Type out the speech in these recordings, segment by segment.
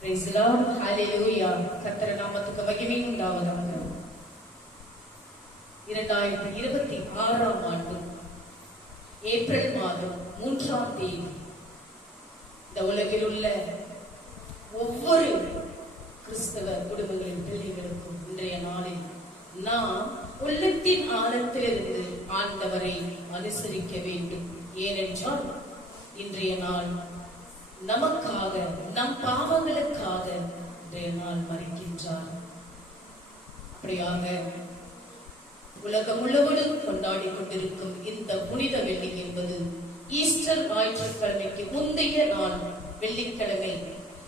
Praise the Lord. Hallelujah. கர்த்தர் நாமத்துக்கு மகிமை உண்டாவதாக. 2026 ஆண்டு ஏப்ரல் மாதம் 3ஆம் தேதி இந்த உலகில் உள்ள ஒவ்வொரு கிறிஸ்தவ குடும்பங்களின் பிள்ளைகளுக்கும் இன்றைய நாளில் நாம் உள்ளத்தின் ஆழத்திலிருந்து ஆண்டவரை அனுசரிக்க வேண்டும். ஏனென்றால் இன்றைய நாள் நமக்காக, நம் பாவங்களுக்காக இன்றைய நாள் மரிக்கின்றார். அப்படியாக உலகம் முழுவதும் கொண்டாடி கொண்டிருக்கும் இந்த புனித வெள்ளி என்பது ஈஸ்டர் ஞாயிற்றுக்கிழமைக்கு முந்தைய நாள் வெள்ளிக்கிழமை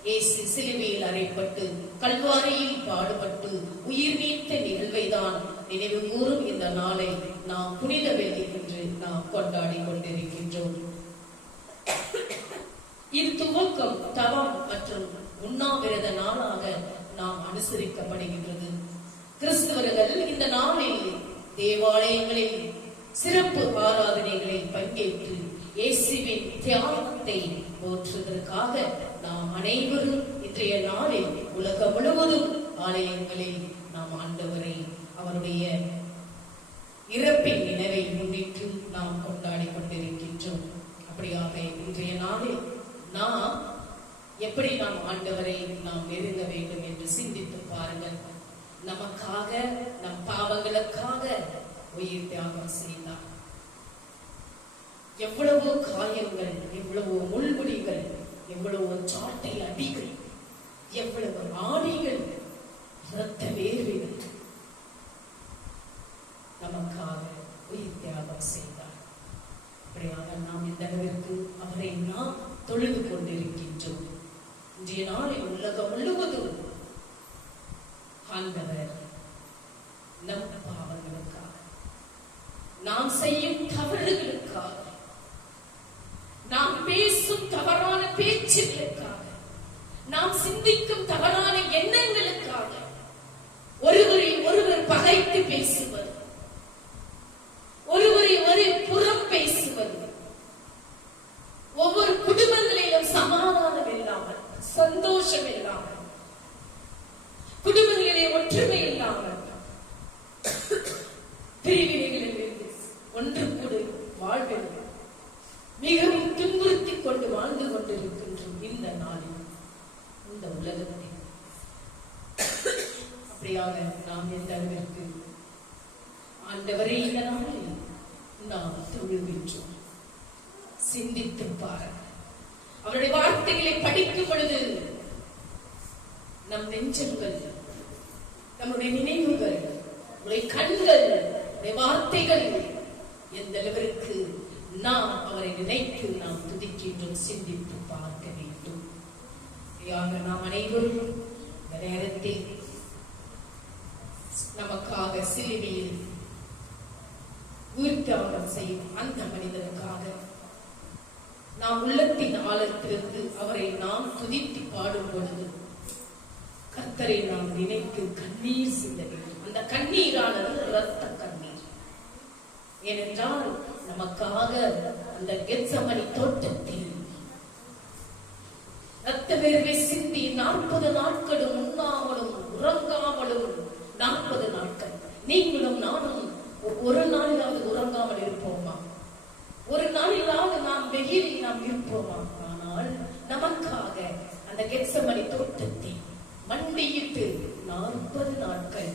இயேசு சிலுவையில் அறையப்பட்டு கல்வாரியில் பாடுபட்டு உயிர் நீத்த நிகழ்வை தான் நினைவு கூறும் இந்த நாளை நாம் புனித வெள்ளி என்று நாம் கொண்டாடி கொண்டிருக்கின்றோம். இது துவக்கம், தவம் மற்றும் உண்ணாவிரத நாளாக நாம் அனுசரிக்கப்படுகின்றது. கிறிஸ்தவர்கள் இந்த நாளில் தேவாலயங்களில் சிறப்பு ஆராதனைகளில் பங்கேற்று இயேசுவின் தியாகத்தை போற்றுவதற்காக நாம் அனைவரும் இன்றைய நாளில் உலகம் முழுவதும் ஆலயங்களில் நாம் ஆண்டவரை அவருடைய இறப்பின் நினைவை முன்னிட்டு நாம் கொண்டாடி கொண்டிருக்கின்றோம். அப்படியாக இன்றைய நாளில் நாம் எப்படி நாம் ஆண்டவரை நாம் நெருங்க வேண்டும் என்று சிந்தித்து பாருங்கள். நமக்காக, நம் பாவங்களுக்காக உயிர் தியாகம் செய்தார். எவ்வளவோ காயங்கள், எவ்வளவோ முள்முடிகள், எவ்வளவோ சாட்டை அடிகள், எவ்வளவு ஆணிகள், இரத்த வேர்வைகள் நமக்காக உயிர் தியாகம் செய்தார். அப்படியாக நாம் இந்த அளவிற்கு அவரை நாம் தொழுது கொண்டிருக்கின்றோம். இன்றைய நாளில் உலகம் முழுவதும் ஆண்டவர் நம் பாவங்களுக்காக, நாம் செய்யும் தவறுகளுக்காக, நாம் பேசும் தவறான பேச்சுகளுக்காக, நாம் சிந்திக்கும் தவறான எண்ணங்களுக்காக, ஒருவரை ஒருவர் பகைத்து பேசுவது, ஒருவரை ஒரு புறம் பேசுவது, ஒவ்வொரு குடும்பங்களிலும் சமாதானம் இல்லாமல், சந்தோஷம் இல்லாமல், குடும்பங்களிலே ஒற்றுமை இல்லாமல், பிரிவினைகளில் ஒன்று கூட வாழ்வில் மிகவும் துன்புறுத்திக் கொண்டு வாழ்ந்து கொண்டிருக்கின்றோம். இந்த நாளில், இந்த உலகத்தில் அப்படியாக நாம் எந்த அளவிற்கு ஆண்டவரே இந்த நாளில் நாம் தொழுகின்றோம். சிந்தித்து பாருங்கள். அவருடைய வார்த்தைகளை படிக்கும் பொழுது நம் நெஞ்சங்கள், நம்முடைய நினைவுகள், நம்முடைய கண்கள், நம்முடைய வார்த்தைகள் எந்த அளவிற்கு நாம் அவரை நினைத்து நாம் துதிக்கின்றோம். சிந்தித்து பார்க்க வேண்டும். நாம் அனைவரும் இந்த நேரத்தில் நமக்காக சிலுவையில் உயிர் தியாகம் செய்யும் அந்த மனிதனுக்காக நாம் உள்ளத்தின் ஆழத்திலிருந்து அவரை நாம் துதித்து பாடும் பொழுது கர்த்தரை நாம் நினைத்து கண்ணீர் சிந்த வேண்டும். அந்த கண்ணீரானது இரத்த கண்ணீர். ஏனென்றால் நமக்காக அந்த கெத்சமனி தோட்டத்தில் இரத்த வேர்வை சிந்தி 40 நாட்களும் உண்ணாமலும் உறங்காமலும் 40 நாட்கள் நீங்களும் நானும் ஒரு நாளிலாவது உறங்காமல் இருப்போமா? ஒரு நாளிலாவது நாம் வெயிலில் நாம் இருப்போமா? ஆனால் நமக்காக அந்த கெத்சமனி தோட்டத்தை மண்டியிட்டு 40 நாட்கள்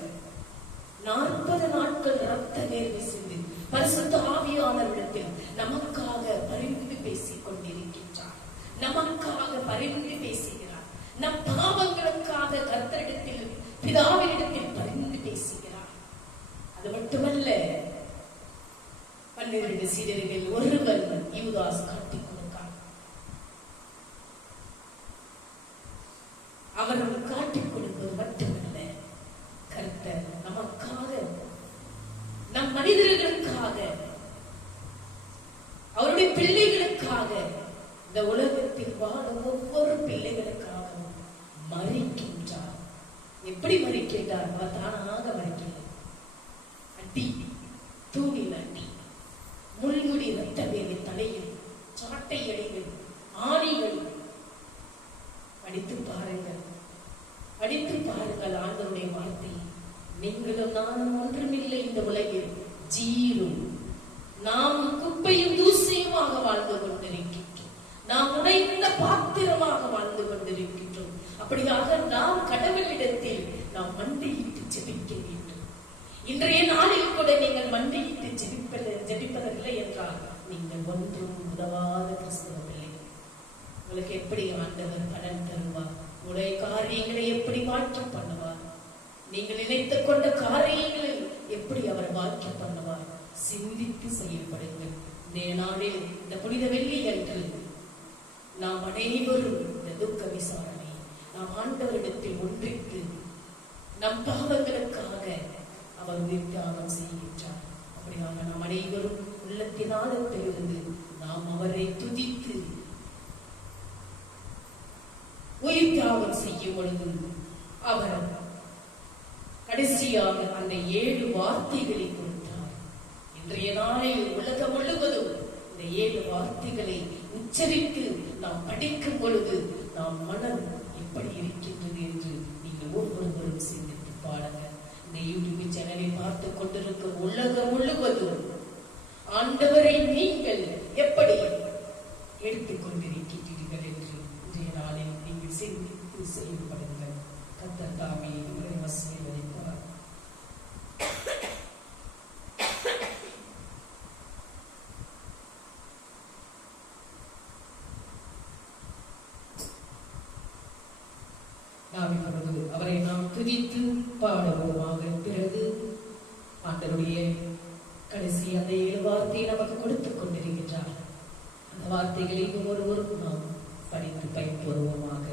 இரத்த வேர்வை சிந்தி பரிசுத்த ஆவியானவரிடத்தில் நமக்காக பரிந்து பேசிக் கொண்டிருக்கின்றார். நமக்காக பரிந்து பேசுகிறார். நம் பாவங்களுக்காக கர்த்தரிடத்தில், பிதாவினிடத்தில் பரிந்து பேசுகிறார். அது மட்டுமல்ல, 12 சீடர்கள் ஒருவர் யூதாஸ் காட்டிக் கொடுத்தார். அவர்கள் காட்டிக் கொடுப்பது மட்டுமல்ல, கர்த்தர் நமக்காக, நம் மனிதர்களுக்காக, அவருடைய பிள்ளைகளுக்காக, இந்த உலகத்தில் வாழும் ஒவ்வொரு பிள்ளைகளுக்காகவும் மரிக்கின்றார். எப்படி மரிக்கின்றார்? தானாக மரிக்கிறார். அடி, தூணில் அடி, முள்முடி, இரத்த வேலை தலையில், சாட்டை அடிகள், ஆணிகள், படித்து பாருங்கள். நான் ஒன்றுமில்லை இந்த உலகில், ஜீரோ. நாம் குப்பையும் தூசியுமாக வாழ்ந்து கொண்டிருக்கின்றோம். நாம் உடைந்த பாத்திரமாக வாழ்ந்து கொண்டிருக்கின்றோம். அப்படியாக நாம் கடவுளிடத்தில் நாம் மண்டியிட்டு ஜெபிக்க வேண்டும். இன்றைய நாளில் கூட நீங்கள் மண்டியிட்டு ஜெபிப்பதில்லை என்றால் நீங்கள் ஒன்றும் உதவாத கிறிஸ்தவ பிள்ளை. உங்களுக்கு எப்படி ஆண்டவர் பலன் தருவார்? உடைய காரியங்களை எப்படி மாற்றம் பண்ணுவார்? நீங்கள் நினைத்துக் கொண்ட காரியங்களில் எப்படி அவர் மாற்றம் பண்ணுவார்? சிந்தித்து செயல்படுங்கள். இந்த நாளில், இந்த புனித வெள்ளி அன்று நாம் அனைவரும் இந்த துக்க விசாரணை நாம் ஆண்டவரிடத்தில் ஒன்றித்து நம் பாவங்களுக்காக அவர் உயிர் தியாகம் செய்கின்றார். அப்படியாக நாம் அனைவரும் உள்ளத்தினாலிருந்து நாம் அவரை துதித்து உயிர் தியாகம் செய்யும் பொழுது அவர் கடைசியாக அந்த 7 வார்த்தைகளை கொடுத்தார். இன்றைய நாளில் உலகம் முழுவதும் இந்த 7 வார்த்தைகளை உச்சரித்து நாம் படிக்கும் பொழுது நாம் மனம் எப்படி இருக்கின்றது என்று நீங்கள் ஒவ்வொருவரும் சிந்தித்து பாருங்க. இந்த யூடியூப் சேனலை பார்த்து கொண்டிருக்கும் உலகம் முழுவதும் ஆண்டவரை நீங்கள் எப்படி எடுத்துக் கொண்டிருக்கிறீர்கள் என்று இன்றைய நாளில் நீங்கள் சிந்தித்து செயல்படுங்கள். கர்த்தர் தாமே உங்களை ஆசீர்வதிப்பார். அவரை நாம் துதித்து பாடுவோமாக. பிறகு ஆண்டவருடைய கடைசி அந்த 7 வார்த்தையை நமக்கு கொடுத்துக் கொண்டிருக்கின்றார். அந்த வார்த்தைகளை ஒவ்வொருவரும் நாம் படித்து பயன்பெறுவோமாக.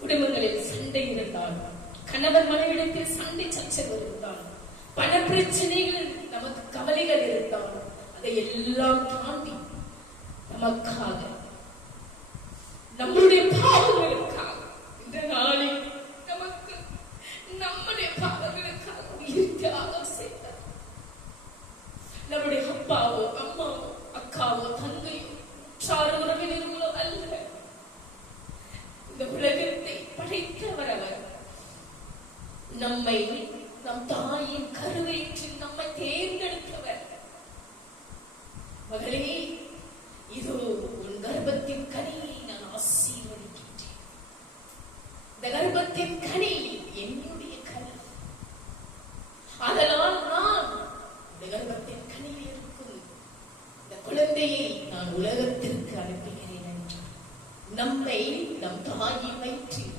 குடும்பங்களில் சண்டை இருந்தால், கணவன் மனைவிடத்தில் சண்டை சச்சரவு இருந்தால், பண பிரச்சனைகள் நமக்கு கவலைகள் இருந்தால், அதை எல்லாம் தாண்டி நமக்காக, நம்முடைய பாவங்களுக்காக, இந்த நாளில் நமக்கு நம்முடைய பாவங்களுக்காக உயிர் தியாகம் செய்தார். நம்முடைய அப்பாவோ அம்மாவோ அக்காவோ தங்கையோ சார உறவினர்களோ அல்ல, இந்த உலகத்தை படைத்தவர் அவர். நம்மை நம் தாயின் கருவயிற்றில் நம்மை தேர்ந்தெடுத்தவர். மகளே, இதோ உன் கர்ப்பத்தின் கனியை நான் ஆசீர்வதிக்கின்றேன். இந்த கர்ப்பத்தின் கனி என்னுடைய கனி. அதனால் நான் இந்த கர்ப்பத்தின் கனியில் இருக்கும் இந்த குழந்தையை நான் உலகத்திற்கு அனுப்புகிறேன் என்றார். நம்மை நம் தாயின் வயிற்றில்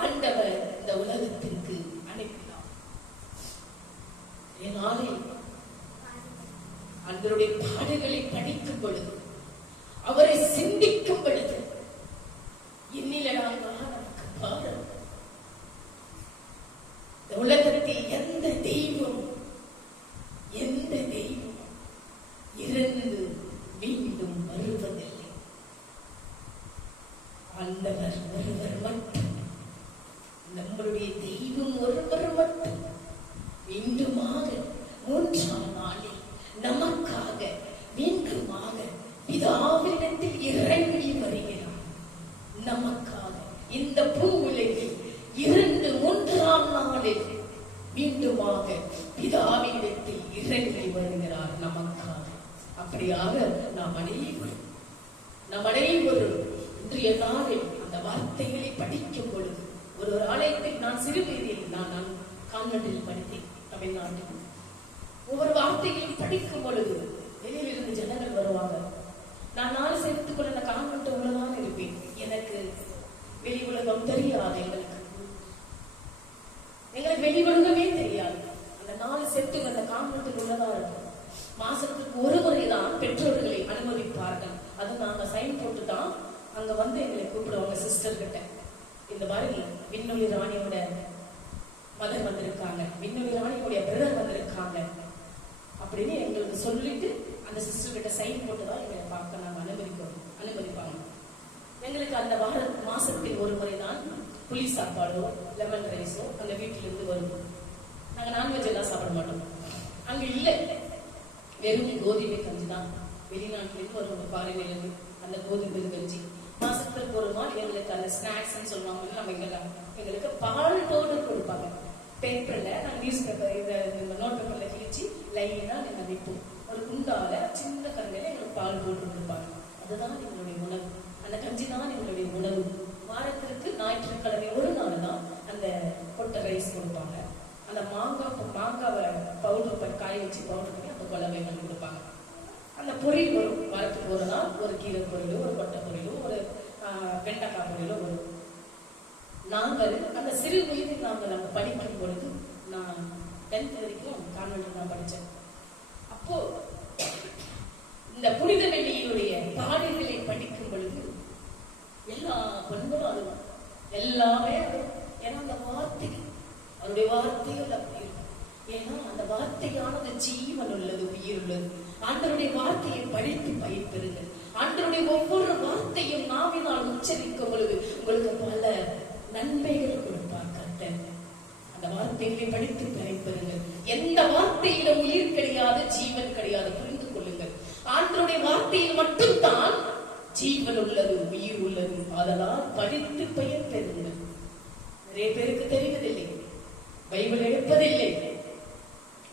ஆண்டவர் இந்த உலகத்திற்கு அனுப்பினார். என்னாலே அவருடைய பாடுகளை படிக்கும் பொழுது, அவரை சிந்திக்கும் பொழுது, இன்னிலாக நமக்கு பாடம். இந்த உலகத்தில் எந்த தெய்வம் இறந்து மீண்டும் வருவதில்லை. ஆண்டவர் ஒருவர் மட்டும், நம்மளுடைய தெய்வம் ஒருவர் மட்டும் மீண்டுமாக மூன்றாம் நாளில் நமக்காக மீண்டுமாக பிதாவினிடத்தில் இறங்கி வருகிறார். நமக்காக இந்த பூ உலகில் 2-3ஆம் நாளில் மீண்டுமாக பிதாவினிடத்தில் இறங்கி வருகிறார் நமக்காக. அப்படியாக நாம் அனைவரும் இன்றைய நாளில் அந்த வார்த்தைகளை படிக்கும் பொழுது, ஒரு ஆலயத்தில் நான் சிறுவயதில் நான் கான்வென்ட்டில் படித்தேன், தமிழ்நாட்டில். ஒவ்வொரு வார்த்தைகளையும் படிக்கும் பொழுது வெளியிலிருந்து ஜனங்கள் வருவாங்க. நான் 4 சேர்த்துக்குள்ள அந்த கான்வென்ட் உள்ளதான் இருப்பேன். எனக்கு வெளி உலகம் தெரியாது. எங்களுக்கு வெளி உலகமே தெரியாது. அந்த 4 செட்டுக்கு அந்த கான்வென்ட் உள்ளதான் இருக்கும். மாசத்துக்கு ஒரு முறைதான் பெற்றோர்களை அனுமதிப்பார்கள். அது நாங்க சைன் போட்டு தான் அங்க வந்து எங்களை கூப்பிடுவாங்க சிஸ்டர் கிட்ட. இந்த மாதிரி விண்ணொலி ராணியோட மதர் வந்திருக்காங்க, விண்ணொலி ராணியோட பிரதர் வந்திருக்காங்க அப்படின்னு எங்களுக்கு சொல்லிட்டு அந்த சிஸ்டர் கிட்ட சைன் போட்டுதான் எங்களை பார்க்க நாங்க அனுமதிப்பாங்க. எங்களுக்கு அந்த மாசத்தில் ஒரு முறைதான் புளி சாப்பாடோ லெமன் ரைஸோ அந்த வீட்டிலிருந்து வரும். நாங்க நான்வெஜ் எல்லாம் சாப்பிட மாட்டோம். அங்க இல்ல, வெறும் கோதுமை கஞ்சி தான். வெளிநாட்டிலிருந்து ஒரு பாறையிலிருந்து அந்த கோதுமை கஞ்சி. மாசத்துக்கு ஒரு நாள் எங்களுக்கு அந்த ஸ்நாக்ஸ் சொல்லுவாங்க. நம்ம எங்களுக்கு பால் பவுடர் கொடுப்பாங்க. பேப்பர்ல நாங்க நியூஸ் பேப்பர் இந்த நோட் பேப்பர்ல கிழிச்சு லைனா நாங்க வைப்போம். ஒரு குண்டால சின்ன கண்ணில எங்களுக்கு பால் பவுடர் கொடுப்பாங்க. அதுதான் எங்களுடைய உணவு. அந்த கஞ்சி தான் எங்களுடைய உணவு. வாரத்திற்கு ஞாயிற்றுக்கிழமை ஒரு நாள் தான் அந்த கொட்டை ரைஸ் கொடுப்பாங்க. அந்த மாங்காவை பவுடர் காய வச்சு பவுடர் பண்ணி அந்த குழம்பைகள் கொடுப்பாங்க. அந்த பொரியல் வரும். வாரத்துக்கு ஒரு நாள் ஒரு கீரை பொரியலோ ஒரு கொட்டை பொரியலோ ஒரு வெண்டைக்காய் பொரியலோ வரும். நாங்கள் அந்த சிறு வயதில் நம்ம படிக்கும் பொழுது, நான் 10th வரைக்கும் கான்வென்ட்ல தான் படித்தேன். அப்போ இந்த புனித வெள்ளியினுடைய பாடல்களை படிக்கும் பொழுது எல்லா பெண்களும் அழுவாங்க, எல்லாமே அழுவாங்க. ஏன்னா அந்த வார்த்தைகள், அவருடைய வார்த்தைகள் அப்படி இருக்கும். ஏன்னா அந்த வார்த்தையானது ஜீவன் உள்ளது, உயிர் உள்ளது. ஆண்டவருடைய வார்த்தையை படித்து பயிர் பெறுங்கள். ஆண்டவருடைய ஒவ்வொரு வார்த்தையும் நாவினால் உச்சரிக்கும் பொழுது உங்களுக்கு பல நன்மைகள் கொடுப்பார் கர்த்தர். அந்த வார்த்தைகளை படித்து பயிர் பெறுங்கள். எந்த வார்த்தையிலும் உயிர் கிடையாது, ஜீவன் கிடையாது, புரிந்து கொள்ளுங்கள். ஆண்டவருடைய வார்த்தையில் மட்டும்தான் ஜீவன் உள்ளது, உயிர் உள்ளது. அதனால் படித்து பெயர் பெறுங்கள். நிறைய பேருக்கு தெரிவதில்லை, பைபிள் எடுப்பதில்லை.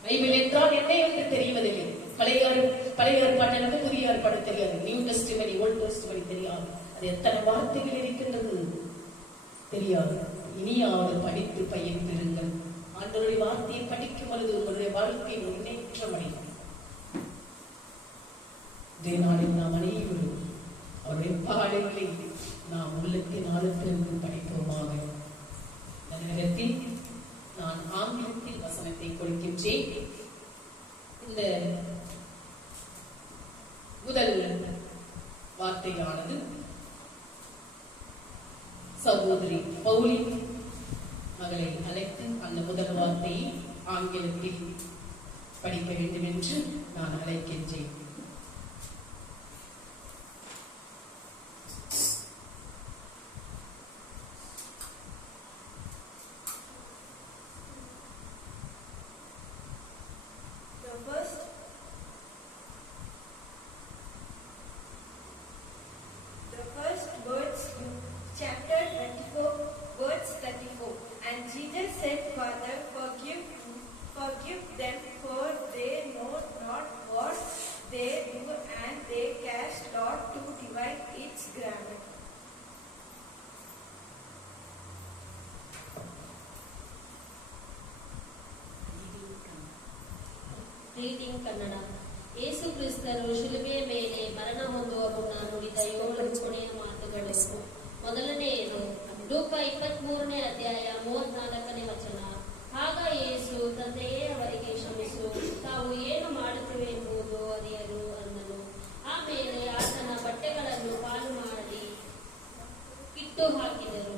பைபிள் என்றால் என்ன என்று தெரிவதில்லை. பழைய ஏற்பாடு புதிய ஏற்பாடு தெரியாது, நியூ டெஸ்டிமனி ஓல்ட் டெஸ்டிமனி தெரியாது. அது எத்தனை வார்த்தைகள் இருக்கின்றது தெரியாது. இனியாவது படித்து பயிர் பெறுங்கள். ஆண்டவருடைய வார்த்தையை படிக்கும் பொழுது உங்களுடைய வாழ்க்கை முன்னேற்றம் அடையும். இதே நாளில் நாம் அனைவரும் அவருடைய பாடல்களை நாம் உள்ளத்தின் ஆழத்திலிருந்து படிப்போமாக. இந்த நேரத்தில் நான் ஆங்கிலத்தில் வசனத்தை கொடுக்கின்றேன். இந்த முதல் வார்த்தையானது சகோதரி பவுலி மகளை அழைத்து அந்த முதல் வார்த்தையை ஆங்கிலத்தில் படிக்க வேண்டும் என்று நான் அழைக்கின்றேன். Forgive them, for they know not what they do, and they cast lot to divide its garment. Reading Kannada. Yesu ಕ್ರಿಸ್ತರು ಶಿಲುಬೆಯ ಮೇಲೆ ಮರಣ ಹೊಂದುವ ಮುನ್ನ ನುಡಿದ 7 ಕೊನೆಯ ಮಾತುಗಳು. ಮೊದಲನೆಯದು ಲೂಕ 23ನೇ ಅಧ್ಯಾಯ 34ನೇ ವಚನ. ಆಗ ಯೇಸು, ತಂದೆಯೇ ಅವರಿಗೆ ಕ್ಷಮಿಸು, ತಾವು ಏನು ಮಾಡುತ್ತಿವೆ ಎಂಬುದು ಅರಿಯರು ಅಂದನು. ಆಮೇಲೆ ಆತನ ಬಟ್ಟೆಗಳನ್ನು ಪಾಲು ಮಾಡಿ ಕಿತ್ತು ಹಾಕಿದರು.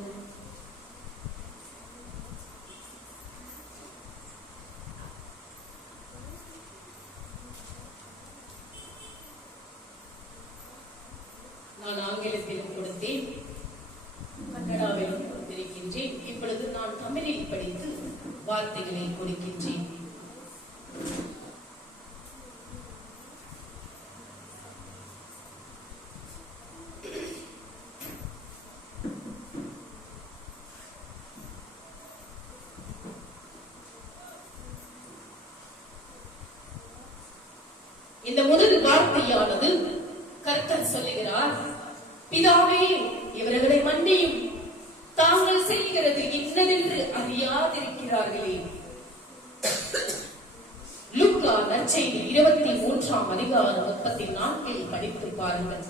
நான் ஆங்கிலத்திலும் கொடுத்தேன், கன்னடாவிலும் கொடுத்திருக்கின்றேன். இப்பொழுது நான் தமிழில் படித்து வார்த்தைகளை கொடுக்கின்றேன். இந்த முதல் வார்த்தையானது கர்த்தர் சொல்லுகிறார், பிதாவே இவர்களை மன்னியும், தாங்கள் செய்கிறது இன்னதென்று அறியாதிருக்கிறார்களே. லூக்கா நற்செய்தி 23ஆம் அதிகாரம் 34 படித்து பாருங்கள்.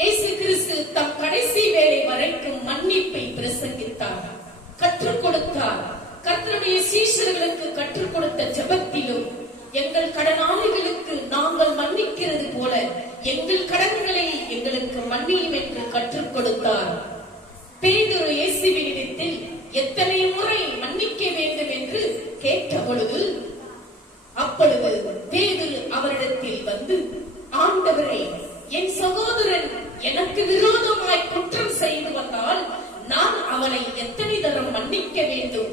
இயேசு கிறிஸ்து தம் கடைசி வேளை வரைக்கும் மன்னிப்பை பிரசங்கித்தார், கற்றுக் கொடுத்தார். கர்த்தருடைய சீஷர்களுக்கு கற்றுக் கொடுத்த ஜெபத்திலும், எங்கள் கடனாளிகளுக்கு நாங்கள் மன்னிக்கிறது போல எங்கள் கடன்களை எங்களுக்கு மன்னியும் என்று கற்றுக் கொடுத்தார். பேதுரு இயேசுவினிடத்தில் எத்தனை முறை மன்னிக்க வேண்டும் என்று கேட்ட பொழுது, அப்பொழுது பேதுரு அவரிடத்தில் வந்து, ஆண்டவரே, என் சகோதரன் எனக்கு விரோதமாய் குற்றம் செய்து வந்தால் நான் அவனை எத்தனை தரம் மன்னிக்க வேண்டும்?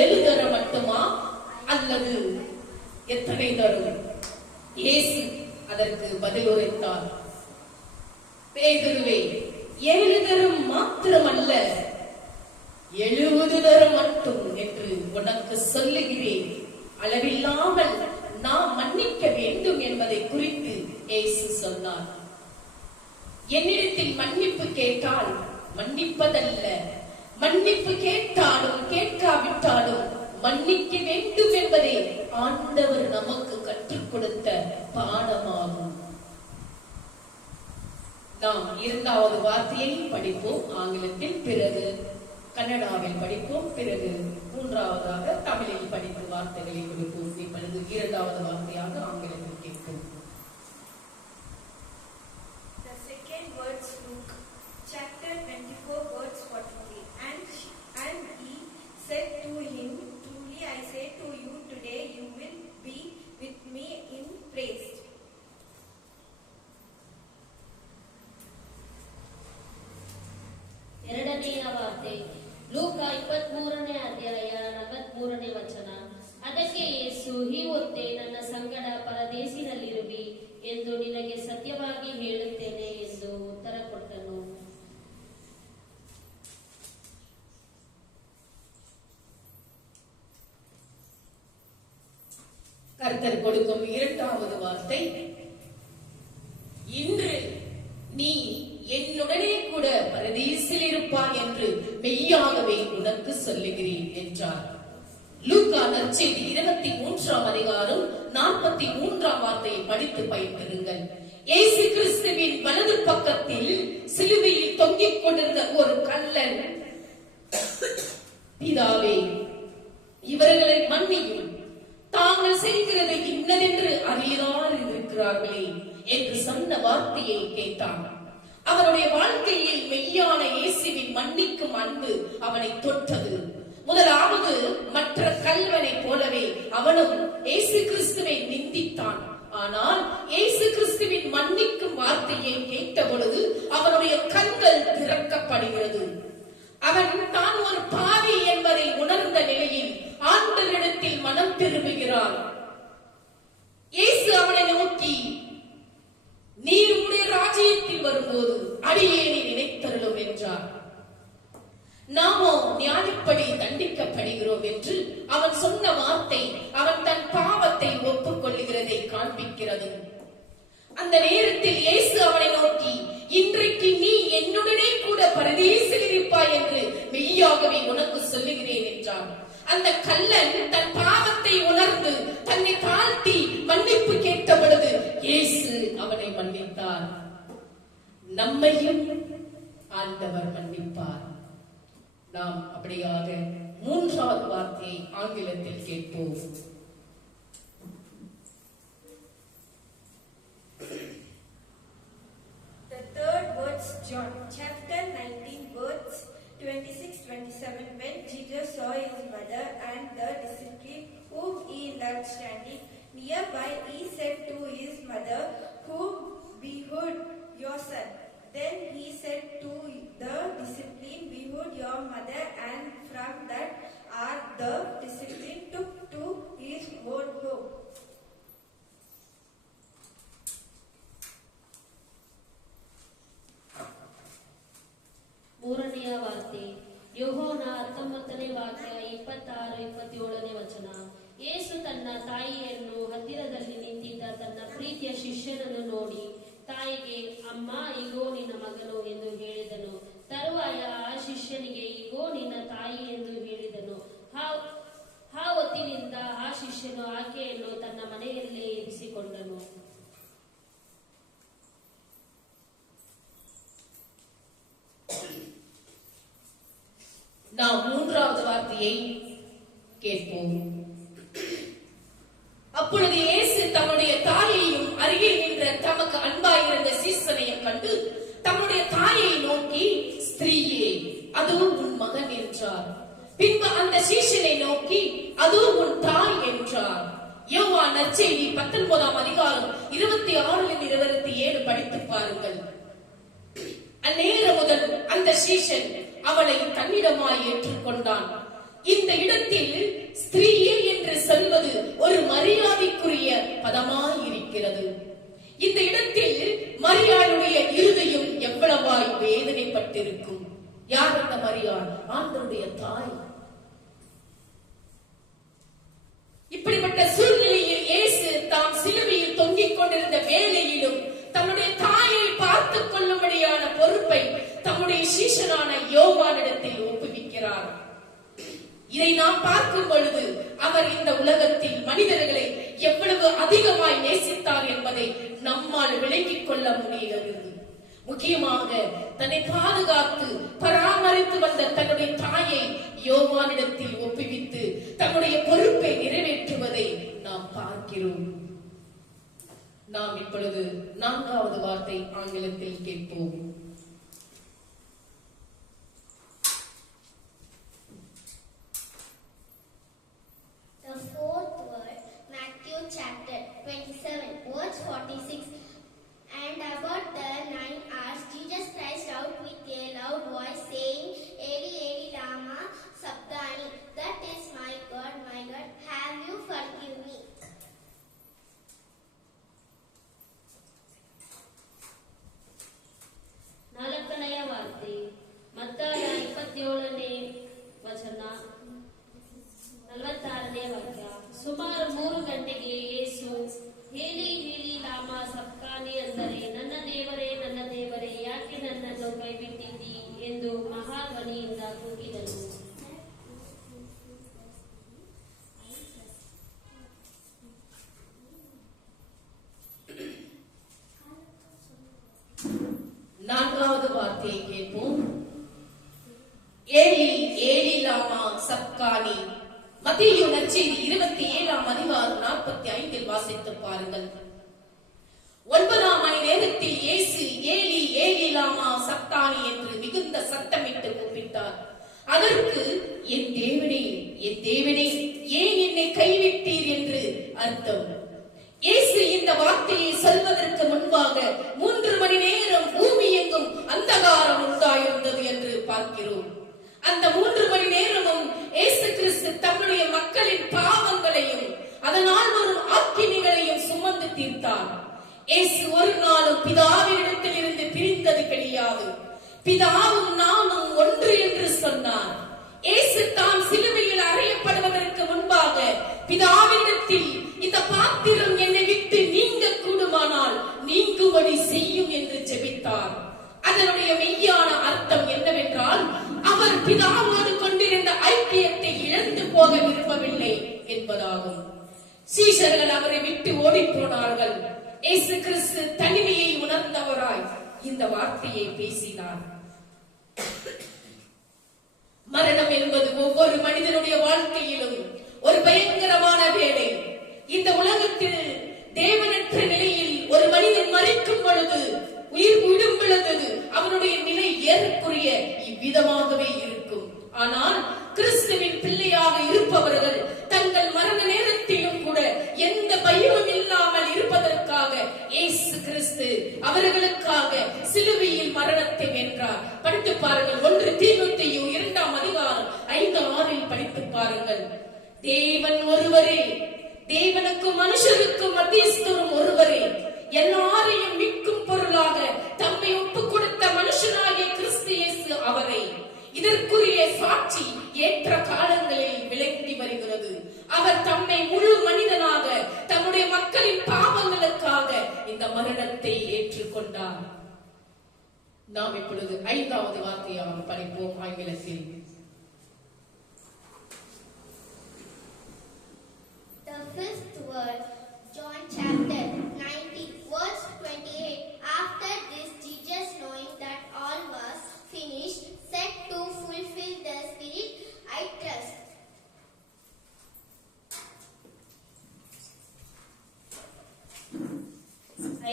7 தரம் மட்டுமா அல்லது எத்தனை தரும்? இயேசு அதற்கு பதில் உரைத்தார், பேதுருவே, 7 தரம் மாத்திரமல்ல, 70 தரம் மட்டும் என்று உனக்கு சொல்லுகிறேன். அளவில்லாமல் நாம் மன்னிக்க வேண்டும் என்பதை குறித்து இயேசு சொன்னார். என்னிடத்தில் மன்னிப்பு கேட்டால் மன்னிப்பதல்ல, மன்னிப்பு கேட்டாலும் கேட்காவிட்டாலும் மன்னிக்க வேண்டும் என்பதே ஆண்டவர் நமக்கு கற்றுக் கொடுத்த பாடமாகும். நாம் 2வது வார்த்தையை படிப்போம் ஆங்கிலத்தில், பிறகு கன்னடாவில் படிப்போம், பிறகு 3வதாக தமிழில் படித்து வார்த்தைகளை கொடுப்போம். இப்பொழுது 2வது வார்த்தையாக ஆங்கிலத்தில் கேட்போம். The second words, Luke chapter 24 verse 43. And he said to him, truly I say to you, today you will be with me in praise. ಎರಡನೆಯ ವಾರ್ತೆ ಲೂಕ 23ನೇ ಅಧ್ಯಾಯ 43ನೇ ವಚನ. ಅದಕ್ಕೆ ಯೇಸು, ಈ ಹೊತ್ತೇ ನನ್ನ ಸಂಗಡ ಪರದೇಶಿನಲ್ಲಿರುವಿ ಎಂದು ನಿನಗೆ ಸತ್ಯವಾಗಿ ಹೇಳುತ್ತೇನೆ ಎಂದು ಉತ್ತರ ಕೊಟ್ಟನು. கர்த்தர் கொடுக்கும் 2வது வார்த்தை, இன்று நீ என்னுடனே கூட பரதீசில் இருப்பாய் என்று மெய்யாகவே உனக்கு சொல்லுகிறேன் என்றார். லூக்கா நற்செய்தி 23ஆம் அதிகாரம் 43ஆம் வார்த்தையை படித்து பயிற்றுங்கள். இயேசு கிறிஸ்துவின் வலது பக்கத்தில் சிலுவையில் தொங்கிக் கொண்டிருந்த ஒரு கள்ளன், பிதாவே இவர்களை மன்னியும், தாங்கள் செய்கிறது இன்னதென்று அறியாமல் இருக்கிறார்களே என்று சொன்ன வார்த்தையை கேட்டான். அவருடைய வாழ்க்கையில் மெய்யான இயேசு மன்னிக்கும் அன்பு அவனை தொட்டது. முதலாவது மற்ற கல்வனை போலவே அவனும் இயேசு கிறிஸ்துவை நிந்தித்தான். ஆனால் இயேசு கிறிஸ்துவின் மன்னிக்கும் வார்த்தையை கேட்ட பொழுது அவனுடைய கண்கள் திறக்கப்படுகிறது. அவன் தான் ஒரு பாவி என்பதை உணர்ந்த நிலையில் ஆண்டவரிடத்தில் மனம் திரும்புகிறான். இயேசு அவனை நோக்கி, நீர் உம்முடைய ராஜ்யத்தில் வரும்போது அடியேனை நினைத்தருளும் என்றார். நாமோ நியாயப்படி தண்டிக்கப்படுகிறோம் என்று அவன் சொன்ன வார்த்தை அவன் தன் பாவத்தை ஒப்புக்கொள்ளுகிறதை காண்பிக்கிறது. அந்த நேரத்தில் இயேசு அவனை நோக்கி, இன்றைக்கு நீ என்னுடனே கூட பரதீசில் இருப்பாய் என்று மெய்யாகவே உனக்கு சொல்லுகிறேன் என்றான். அந்த கள்ளன் தன் பாவத்தை உணர்ந்து தன்னை தாழ்த்தி மன்னிப்பு கேட்ட பொழுது இயேசு அவனை மன்னித்தார். நம்மையும் ஆண்டவர் மன்னிப்பார். நாம் அப்படியாக மூன்றாவது வார்த்தையை ஆங்கிலத்தில் கேட்போம். The third words, John chapter 19 verse 26-27. When Jesus saw his mother and the disciple whom he loved standing nearby, he said to his mother, "Whom behold your son?" Then he said to the disciple, "Behold your mother." And from that hour the disciple took to his own home. ಮೂರನೆಯ ವಾರ್ತೆ ಯೋಹಾನ 19ನೇ ವಾಕ್ಯ 26-27ನೇ ವಚನ. ಯೇಸು ತನ್ನ ತಾಯಿಯನ್ನು ಹತ್ತಿರದಲ್ಲಿ ನಿಂತಿದ್ದ ತನ್ನ ಪ್ರೀತಿಯ ಶಿಷ್ಯನನ್ನು ನೋಡಿ ತಾಯಿಗೆ, ಅಮ್ಮ, ಇಗೋ ನಿನ್ನ ಮಗನು ಎಂದು ಹೇಳಿದನು. ತರುವಾಯ ಆ ಶಿಷ್ಯನಿಗೆ, ಇಗೋ ನಿನ್ನ ತಾಯಿ ಎಂದು ಹೇಳಿದನು. ಆ ಹೊತ್ತಿನಿಂದ ಆ ಶಿಷ್ಯನು ಆಕೆಯನ್ನು ತನ್ನ ಮನೆಯಲ್ಲೇ ಇರಿಸಿಕೊಂಡನು. நாம் மூன்றாவது வார்த்தையை கேட்போம். அப்பொழுது இயேசு தம்முடைய தாயையும் அருகில் நின்ற தமக்கு அன்பாயிருந்த சீசனையும் கண்டு தம்முடைய தாயை நோக்கி, ஸ்திரீயே, அதோ உன் மகன் என்றார். பின்பு அந்த சீசனை நோக்கி, அதோ உன் தாய் என்றார். யோவான் நற்செய்தி 19ஆம் அதிகாரம் 26-27 படித்து பாருங்கள். அந்நேரம் முதல் அந்த சீசன் அவளை தன்னிடமாய் ஏற்றுக்கொண்டான். இந்த இடத்தில் ஸ்திரீயே என்று சொல்வது ஒரு மரியாதைக்குரிய பதமாய் இருக்கிறது. இந்த இடத்தில் மரியாளுடைய இருதயம் எவ்வளவாய் வேதனைப்பட்டிருக்கும். யார் அந்த மரியாள்? ஆண்டவருடைய தாய். இப்படிப்பட்ட சூழ்நிலையில் இயேசு தாம் சிலுவையில் தொங்கிக் கொண்டிருந்த வேளையிலும் தன்னுடைய தாயை பார்த்துக் கொள்ளும்படியான பொறுப்பை தம்முடைய சீஷனான யோவானிடத்தில் ஒப்புவிக்கிறார். இதை நாம் பார்க்கும் பொழுது அவர் இந்த உலகத்தில் மனிதர்களை எவ்வளவு அதிகமாய் நேசித்தார் என்பதை நம்மால் விளங்கிக் கொள்ள முடிகிறது. முக்கியமாக தன்னை பாதுகாத்து பராமரித்து வந்த தன்னுடைய தாயை யோவானிடத்தில் ஒப்புவித்து தன்னுடைய பொறுப்பை நிறைவேற்றுவதை நாம் பார்க்கிறோம். நாம் இப்பொழுது நான்காவது வார்த்தை ஆங்கிலத்தில் கேட்போம். The fourth word, Matthew chapter 27, verse 46. And about the 9 hours, Jesus cried out with a loud voice, saying, Eli, Eli, lama sabachthani. That is, my God, have you forgiven me? ನಾಲ್ಕನೆಯ ವಾರ್ತೆ ಮತ್ತಾಯ 27ನೇ ವಚನ 46ನೇ ವಾಕ್ಯ. ಸುಮಾರು 3 ಗಂಟೆಗೆ ಯೇಸು ಹೇಳಿ ಲಾಮಾ ಸಬ್ಕಾನಿ, ಅಂದರೆ ನನ್ನ ದೇವರೇ ಯಾಕೆ ನನ್ನನ್ನು ಕೈಬಿಟ್ಟಿದ್ದೀ ಎಂದು ಮಹಾಧ್ವನಿಯಿಂದ ಕೂಗಿದನು. நான்காவது வார்த்தையை கேட்போம். ஏலி ஏலி லாமா சப்கானி. மத்தேயு நற்செய்தி 27ஆம் அதிகாரம் 45 வாசித்து பாருங்கள். 9ஆம் மணி நேரத்தில் இயேசு ஏலி ஏலி லாமா சப்கானி என்று மிகுந்த சத்தமிட்டு கூப்பிட்டார். அதற்கு என் தேவனே, என் தேவனே, ஏன் என்னை கைவிட்டீர் என்று அர்த்தம். இயேசு இந்த வார்த்தையை சொல்வதற்கு முன்பாக 3 மணி நேரம் பூமி எங்கும் அந்தகாரம் உண்டாயிருந்தது என்று பார்க்கிறோம். அந்த 3 மணி நேரமும் இயேசு கிறிஸ்து தம்முடைய மக்களின் பாவங்களையும் அதனால் வரும் ஆக்கினைகளையும் சுமந்து தீர்த்தார். இயேசு ஒரு நாளும் பிதாவினிடத்தில் இருந்து பிரிந்தது கிடையாது. பிதாவும் நானும் ஒன்று என்று சொன்னார். இயேசு தாம் சிலுவையில் அறையப்படுவதற்கு முன்பாக பிதாவினிடத்தில் இந்த பாத்திரம் என்னை விட்டு நீங்க கூடுமானால் நீங்கும்படி செய்யும் என்று ஜெபித்தார். அதனுடைய மெய்யான அர்த்தம் என்னவென்றால், அவர் பிதாவோடு கொண்டிருந்த ஐக்கியத்தை இழந்து போக விரும்பவில்லை என்பதாகும். சீஷர்கள் அவரை விட்டு ஓடி போனார்கள். இயேசு கிறிஸ்து தனிமையை உணர்ந்தவராய் இந்த வார்த்தையை பேசினார். மரணம் என்பது ஒவ்வொரு மனிதனுடைய வாழ்க்கையிலும் ஒரு பயங்கரமான வேலை. இந்த உலகத்தில் தேவனற்ற நிலையில் ஒரு மனிதன் மரிக்கும் பொழுது, உயிர் விடும் பொழுது அவனுடைய நிலை ஏறக்குறைய இவ்விதமாகவே இருக்கும். ஆனால் கிறிஸ்துவின் பிள்ளையாக இருப்பவர்கள் தங்கள் மரண நேரத்திலும் கூட எந்த பயமும் இல்லாமல் இருப்பதற்காக இயேசு கிறிஸ்து அவர்களுக்காக சிலுவையில் மரணத்தை வென்றார். படித்து பாருங்கள். 1 தீமோத்தேயு 2ஆம் அதிகாரம் 5-6 படித்து பாருங்கள். தேவன் ஒருவரே, தேவனுக்கும் மனுஷருக்கும் மத்தியஸ்தரும் ஒருவரே, எல்லாரையும் மீட்கும் பொருளாக தம்மை ஒப்புக் கொடுத்த மனுஷனாகிய கிறிஸ்து இயேசு அவரே. இதற்குரிய சாட்சி ஏற்ற காலங்களில் விளங்கி வருகிறது. அவர் தம்மை முழு மனிதனாக தம்முடைய மக்களின் பாவங்களுக்காக இந்த மரணத்தை ஏற்றுக்கொண்டார். நாம் இப்பொழுது 5வது வார்த்தையாக படிப்போம் ஆங்கிலத்தில். The 5th word, John chapter 19, verse 28. After this, Jesus, knowing that all was finished, said to fulfill the Spirit, I trust.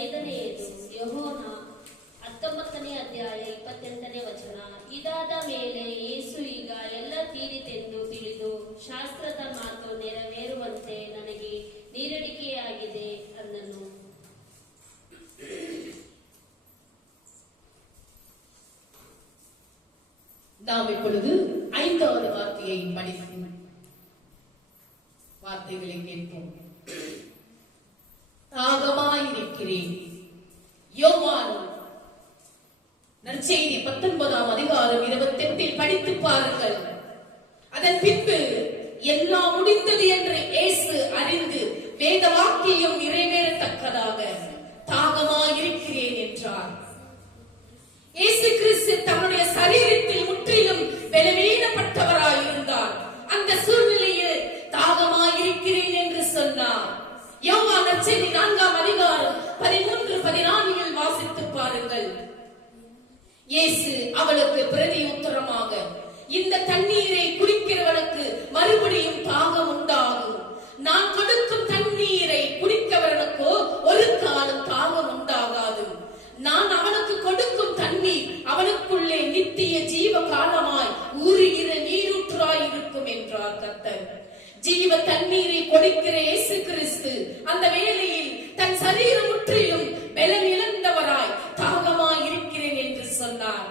ಐದನೆಯದು ಯೋಹಾನ 19ನೇ ಅಧ್ಯಾಯ 28ನೇ ವಚನ. ಇದಾದ ಮೇಲೆ ಯೇಸು ಈಗ ಎಲ್ಲ ತೀರಿತೆಂದು ತಿಳಿದು ಶಾಸ್ತ್ರದ ಮಾತು ನೆರವೇರುವಂತೆ ನನಗೆ ನೀರಡಿಕೆಯಾಗಿದೆ ಅಂದನು. நாம் இப்பொழுது 5வது வார்த்தையை படிப்போம். வார்த்தைகளை கேட்போம். தாகமாயிருக்கிறேன். யோவான் நற்செய்தி 19ஆம் அதிகாரம் 28 படித்து பாருங்கள். அதன் பின்பு எல்லாம் முடிந்தது என்று இயேசு அறிந்து வேத வாக்கியம் நிறைவேறத்தக்கதாக தாகமாயிருக்கிறேன் என்றார். இயேசு கிறிஸ்து தம்முடைய சரீரத்தில் முற்றிலும் பலவீனப்பட்டவராயிருந்தார். அந்த சூழ்நிலையில் தாகமாயிருக்கிறேன் என்று சொன்னார். யோவான் நற்செய்தி 4ஆம் அதிகாரம் 13-14 வாசித்து பாருங்கள். இயேசு அவளுக்கு பிரதி உத்தரமாக, இந்த தண்ணீரை குடிக்கிறவனுக்கு மறுபடியும் தாகம் உண்டாகும். நான் கொடுக்கும் தண்ணீரை குடிக்கிறவனுக்கோ ஒரு காலம் தாகம் உண்டாகாது. நான் அவனுக்கு கொடுக்கும் தண்ணீர் அவனுக்குள்ளே நித்திய ஜீவ காலமாய் ஊறுகிற நீரூற்றாய் இருக்கும் என்றார் கர்த்தர். ஜீவ தண்ணீரை கொடுக்கிற இயேசு கிறிஸ்து அந்த வேளையில் தன் சரீரம் முற்றிலும் பலன் இழந்தவராய் தாகமாய் இருக்கிறேன் என்று சொன்னார்.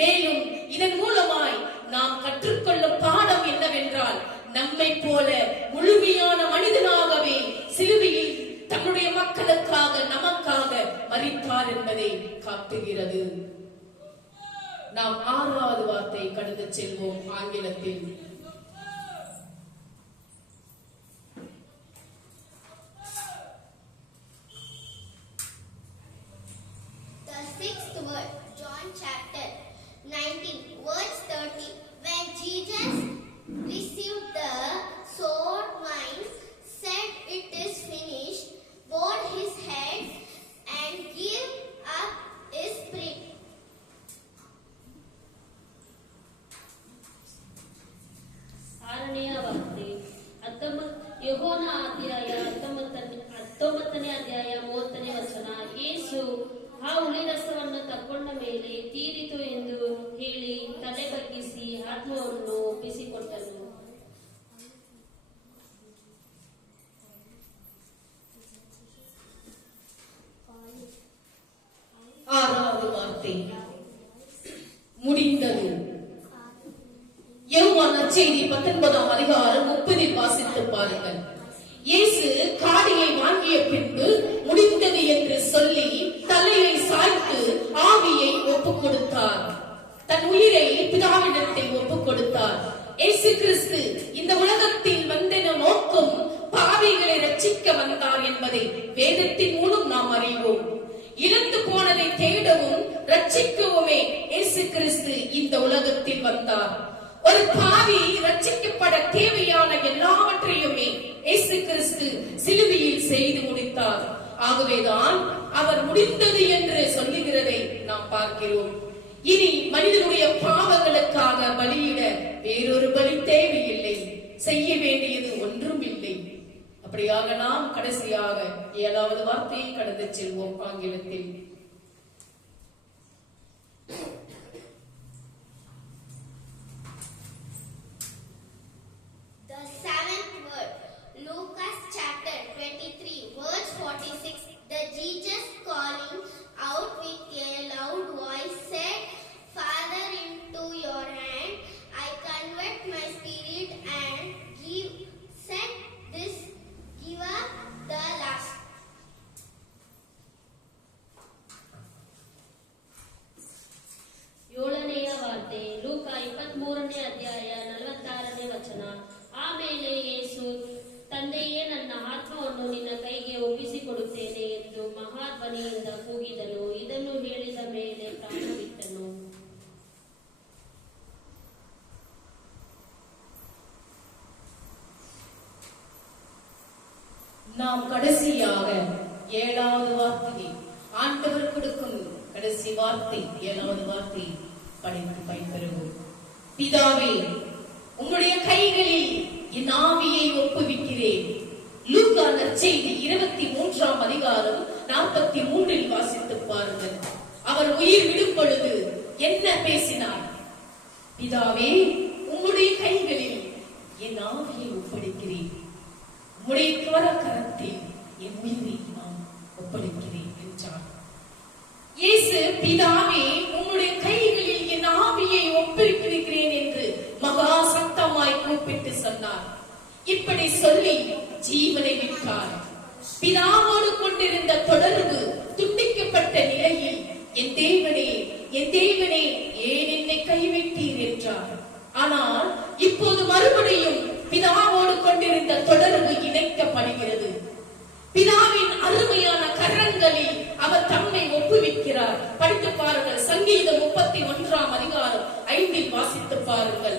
மேலும் இதன் மூலமாய் நாம் கற்றுக்கொள்ளும் பாடம் என்னவென்றால், நம்மை போல முழுமையான மனிதனாகவே சிலுவையில் தன்னுடைய மக்களுக்காக நமக்காக மரித்தார் என்பதை காட்டுகிறது. நாம் 6வது வார்த்தை கடந்து செல்வோம் ஆங்கிலத்தில். The 6th word, John chapter 19, verse 30. When Jesus received the sour wine, said, "It is finished," bowed his head and gave up his spirit. ಆರನೆಯ ವಾರ್ತೆ ಯೋಹಾನ ಅಧ್ಯಾಯ 19ನೇ ಅಧ್ಯಾಯ 30ನೇ ವಚನ. ಯೇಸು ಆ ಹುಳಿರಸವನ್ನು ತಕ್ಕೊಂಡ ಮೇಲೆ ತೀರಿತು ಎಂದು ಹೇಳಿ முடிந்தது. யோவான் நற்செய்தி 19ஆம் அதிகாரம் 30 வாசித்து பாருங்கள். இயேசு காடியை வாங்கிய பின்பு முடிந்தது என்று சொல்லி தலையை சாய்த்து ஆவியை ஒப்புக் கொடுத்தார். தன் உயிரை பிதாவிடத்தில் ஒப்புக் கொடுத்தார். இயேசு கிறிஸ்து இந்த உலகத்தில் வந்த நோக்கம் பாவிகளை ரட்சிக்க வந்தார் என்பதை வேதத்தின் மூலம் நாம் அறிவோம். இழந்து போனதை தேடவும் ரட்சிக்கவுமே இயேசு கிறிஸ்து இந்த உலகத்தில் வந்தார். ஒரு பாவி ரட்சிக்கப்பட தேவையான எல்லாவற்றையுமே இயேசு கிறிஸ்து சிலுவையில் செய்து முடித்தார். ஆகவேதான் அவர் முடிந்தது என்று சொல்லுகிறதை நாம் பார்க்கிறோம். இனி மனிதனுடைய பாவங்களுக்காக பலியிட வேறொரு பலி தேவையில்லை, செய்ய வேண்டியது ஒன்றும் இல்லை. அப்படியாக நாம் கடைசியாக 7வது வார்த்தையை கடந்து செல்வோம். ஆங்கிலத்தில் The 7th word, Lucas chapter 23, verse 46. The Jesus calling out with a loud voice said, Father, into your hand I convert my spirit, and said this, give up the last. ಏಳನೆಯ ವಾರ್ತೆ ಲೂಕ 23ನೇ ಅಧ್ಯಾಯ 46ನೇ ವಚನ. ಆಮೇಲೆ ಯೇಸು, ತಂದೆಯೇ, ನನ್ನ ಆತ್ಮವನ್ನು ನಿನ್ನ ಕೈಗೆ ಒಪ್ಪಿಸಿಕೊಡುತ್ತೇನೆ ಎಂದು ಮಹಾಧ್ವನಿಯಿಂದ ಕೂಗಿದನು. ಇದನ್ನು ಹೇಳಿದ ಮೇಲೆ ಪ್ರಾಣ ಬಿಟ್ಟನು. நாம் கடைசியாக 7வது வார்த்தையை, ஆண்டவர் கொடுக்கும் கடைசி வார்த்தை 7வது வார்த்தை படித்து பயன்பெறுவோம். பிதாவே, உம்முடைய கைகளில் என் ஆவியை ஒப்புவிக்கிறேன். லூக்கா நற்செய்தி 23ஆம் அதிகாரம் 43 வாசித்து பாருங்கள். அவர் உயிர் விடும் பொழுது என்ன பேசினார்? பிதாவே, உம்முடைய கைகளில் என் ஆவியை ஒப்படைக்கிறேன். உம்முடைய கரத்தில் என் உயிரை நான் ஒப்படைக்கிறேன் என்றார். இயேசு, பிதாவே, உம்முடைய கைகளில் என் ஆவியை ஒப்படைக்கிறேன் என்று மகா சத்தமாய் கூப்பிட்டு சொன்னார். இப்படி சொல்லி ஜீவனை விட்டார். பிதாவோடு கொண்டிருந்த தொடர்பு துண்டிக்கப்பட்ட நிலையில், என் தேவனே, என் தேவனே, ஏன் என்னை கைவிட்டீர் என்றார். ஆனால் இப்போது மறுபடியும் பிதாவோடு கொண்டிருந்த தொடர்பு இணைக்கப்படுகிறது. பிதாவின் அருமையான கரங்களில் அவர் தம்மை ஒப்புவிக்கிறார். படித்து பாருங்கள். சங்கீதம் 31ஆம் அதிகாரம் 5 வாசித்து பாருங்கள்.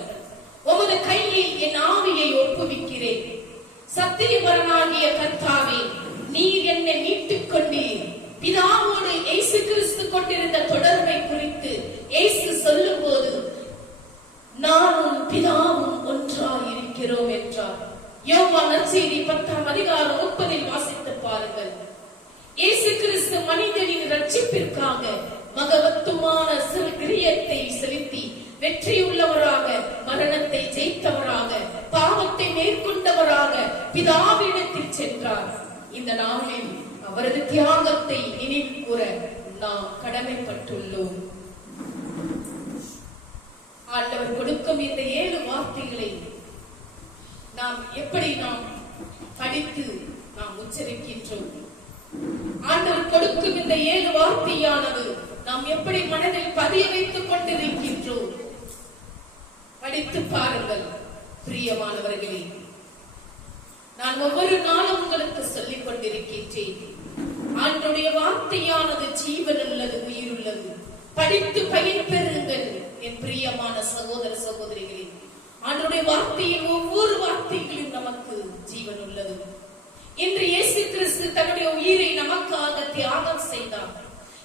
உமது கையில் என் ஆவியை ஒப்புவிக்கிறேன். சத்தியவரனாகிய கர்த்தாவே, நீர் என்னை மீட்டுக் கொண்டீர். பிதாவோடு இயேசு கிறிஸ்து கொண்டிருந்த தொடர்பை குறித்து இயேசு சொல்லும் போது, நானும் பிதாவும் ஒன்றாய் இருக்கிறோம் என்றார். யோவான் நற்செய்தி 10ஆம் அதிகாரம் 30 வாசித்து பாருங்கள். இயேசு கிறிஸ்து மனிதனின் ரட்சிப்பிற்காக மகத்துவமான கிரியத்தை செலுத்தி வெற்றியுள்ளவராக, மரணத்தை ஜெயித்தவராக, பாவத்தை மேற்கொண்டவராக பிதாவிடத்தில் சென்றார். இந்த நாளில் அவரது தியாகத்தை நினைவு கூற நாம் கடமைப்பட்டுள்ளோம். ஆண்டவர் கொடுக்கும் இந்த 7 வார்த்தைகளை நாம் எப்படி படித்து நாம் உச்சரிக்கின்றோம்? ஆண்டவர் கொடுக்கும் இந்த 7 வார்த்தையானது நாம் எப்படி மனதில் பதிய வைத்துக் கொண்டிருக்கின்றோம்? படித்து பாருங்கள் பிரியமானவர்களே. நான் ஒவ்வொரு நாளும் உங்களுக்கு சொல்லிக் கொண்டிருக்கின்றேன், ஆண்டவருடைய வார்த்தையானது ஜீவன் உள்ளது, உயிர் உள்ளது. படித்து பயன் பெறுங்கள் என் பிரியமான சகோதர சகோதரிகளே. ஆண்டவருடைய வார்த்தையின் ஒவ்வொரு வார்த்தைகளிலும் நமக்கு ஜீவன் உள்ளது. இன்று இயேசு கிறிஸ்து தன்னுடைய உயிரை நமக்காக தியாகம் செய்தார்.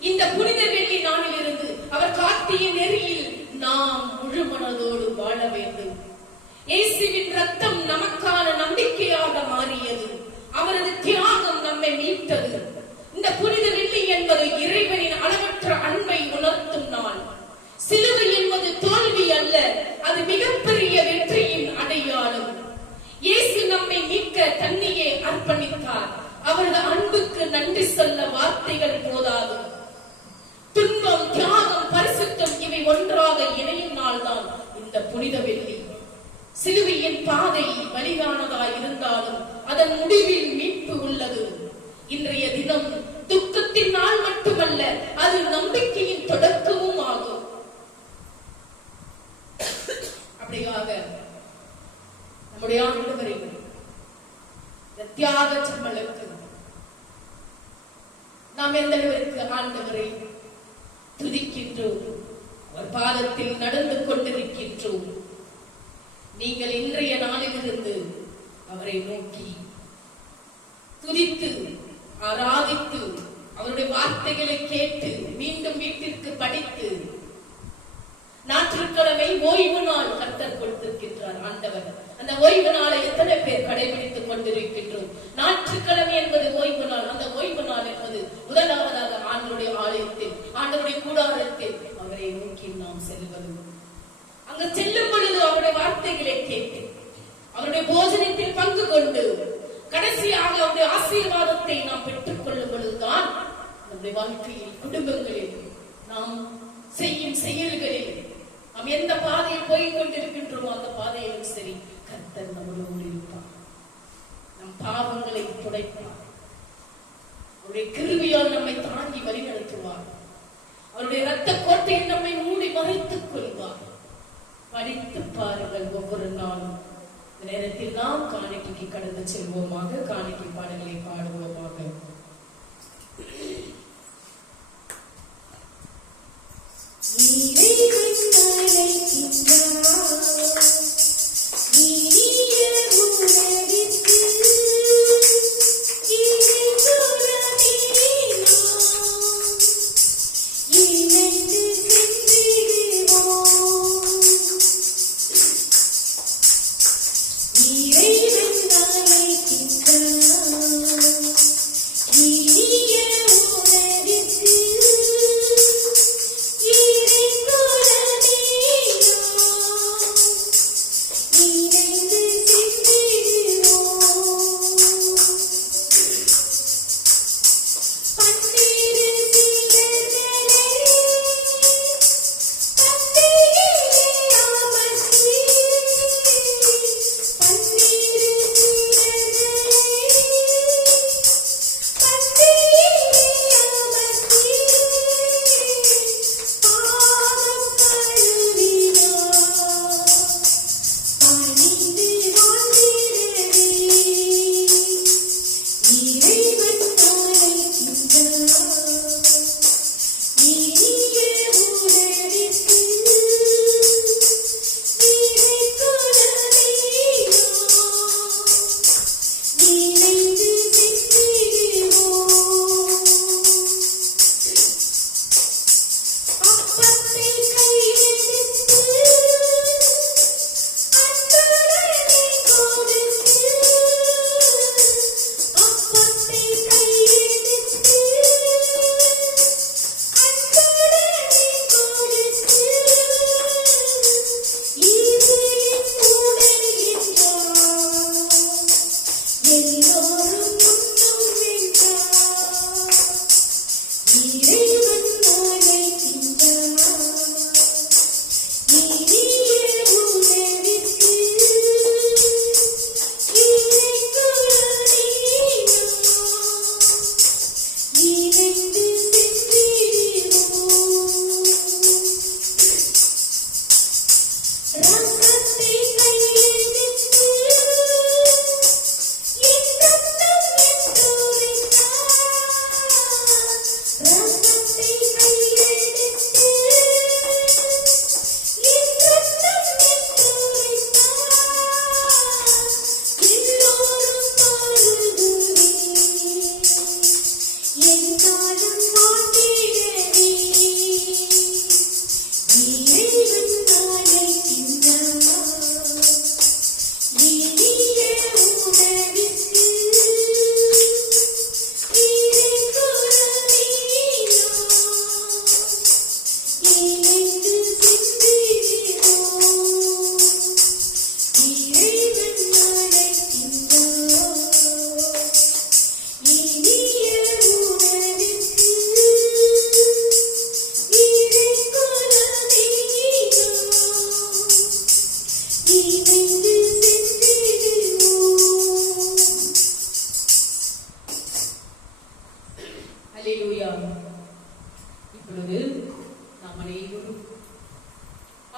இந்த புனித வெள்ளி நாளிலிருந்து அவர் காட்டிய நெறியில் நாம் முழு மனதோடு வாழ வேண்டும். இயேசுவின் ரத்தம் நமக்கான நம்பிக்கையாக மாறியது. அவரது தியாகம் நம்மை மீட்டது. இந்த புனித வெள்ளி என்பது இறைவனின் அளவற்ற அன்பை உணர்த்தும் நாள். சிலுவை என்பது தோல்வி அல்ல, அது மிகப்பெரிய வெற்றியின் அடையாளம். இயேசு நம்மை மீட்க தன்னையே அர்ப்பணித்தார். அவரது அன்புக்கு நன்றி சொல்ல வார்த்தைகள் போதாது. துன்பம், தியாகம், பரிசுத்தம் இவை ஒன்றாக நாள் தான் இந்த புனித வெள்ளி. சிலுவையின் பாதை வலியானதாய் இருந்தாலும் அதன் முடிவில் மீட்பு உள்ளது. இன்றைய தினம் துக்கத்தின் நாள் மட்டுமல்ல, அது நம்பிக்கையின் தொடக்கமும் ஆகும். அப்படியாக நம்முடைய ஆண்டவரின் தியாக சம்பளுக்கு நாம் எந்த அளவிற்கு ஆண்டவரை துதிக்கின்றோம், அவர் பாதத்தில் நடந்து கொண்டிருக்கின்றோம். நீங்கள் இன்றைய நாளிலிருந்து அவரை நோக்கி துதித்து ஆராதித்து அவருடைய வார்த்தைகளை கேட்டு மீண்டும் வீட்டிற்கு படித்து, ஞாயிற்றுக்கிழமை ஓய்வு நாள் கர்த்தர் கொடுத்திருக்கின்றார் ஆண்டவர். அந்த ஓய்வு நாளை எத்தனை பேர் கடைபிடித்துக் கொண்டிருக்கின்றோம்? ஞாயிற்றுக்கிழமை என்பது ஓய்வு நாள். அந்த ஓய்வு நாள் என்பது முதலாவதாக ஆண்டவருடைய ஆலயத்தில், ஆண்டவருடைய கூடாரத்தில் அவரை நோக்கி நாம் செல்வது. அங்கு செல்லும் பொழுது அவருடைய வார்த்தைகளை கேட்டு, அவருடைய போஜனத்தில் பங்கு கொண்டு, கடைசியாக அவருடைய ஆசீர்வாதத்தை நாம் பெற்றுக் கொள்ளும் பொழுதுதான் நம்முடைய வாழ்க்கையில், குடும்பங்களில், நாம் செய்யும் செயல்களில், நாம் எந்த பாதையில் போய் கொண்டிருக்கின்றோமோ அந்த பாதையிலும் சரி, கர்த்தர் நம்மளோடு இருப்பார். நம் பாவங்களை துடைப்பார். அவருடைய கிருபையால் நம்மை தாண்டி வழிநடத்துவார். அவருடைய இரத்த கோட்டையில் நம்மை மூடி மறைத்துக் கொள்வார். படித்து பாருங்கள் ஒவ்வொரு நாளும். இந்த நேரத்தில் நாம் காணிக்கைக்கு கடந்து செல்வோமாக. காணிக்கை பாடல்களை பாடுவோமாக. Yeah.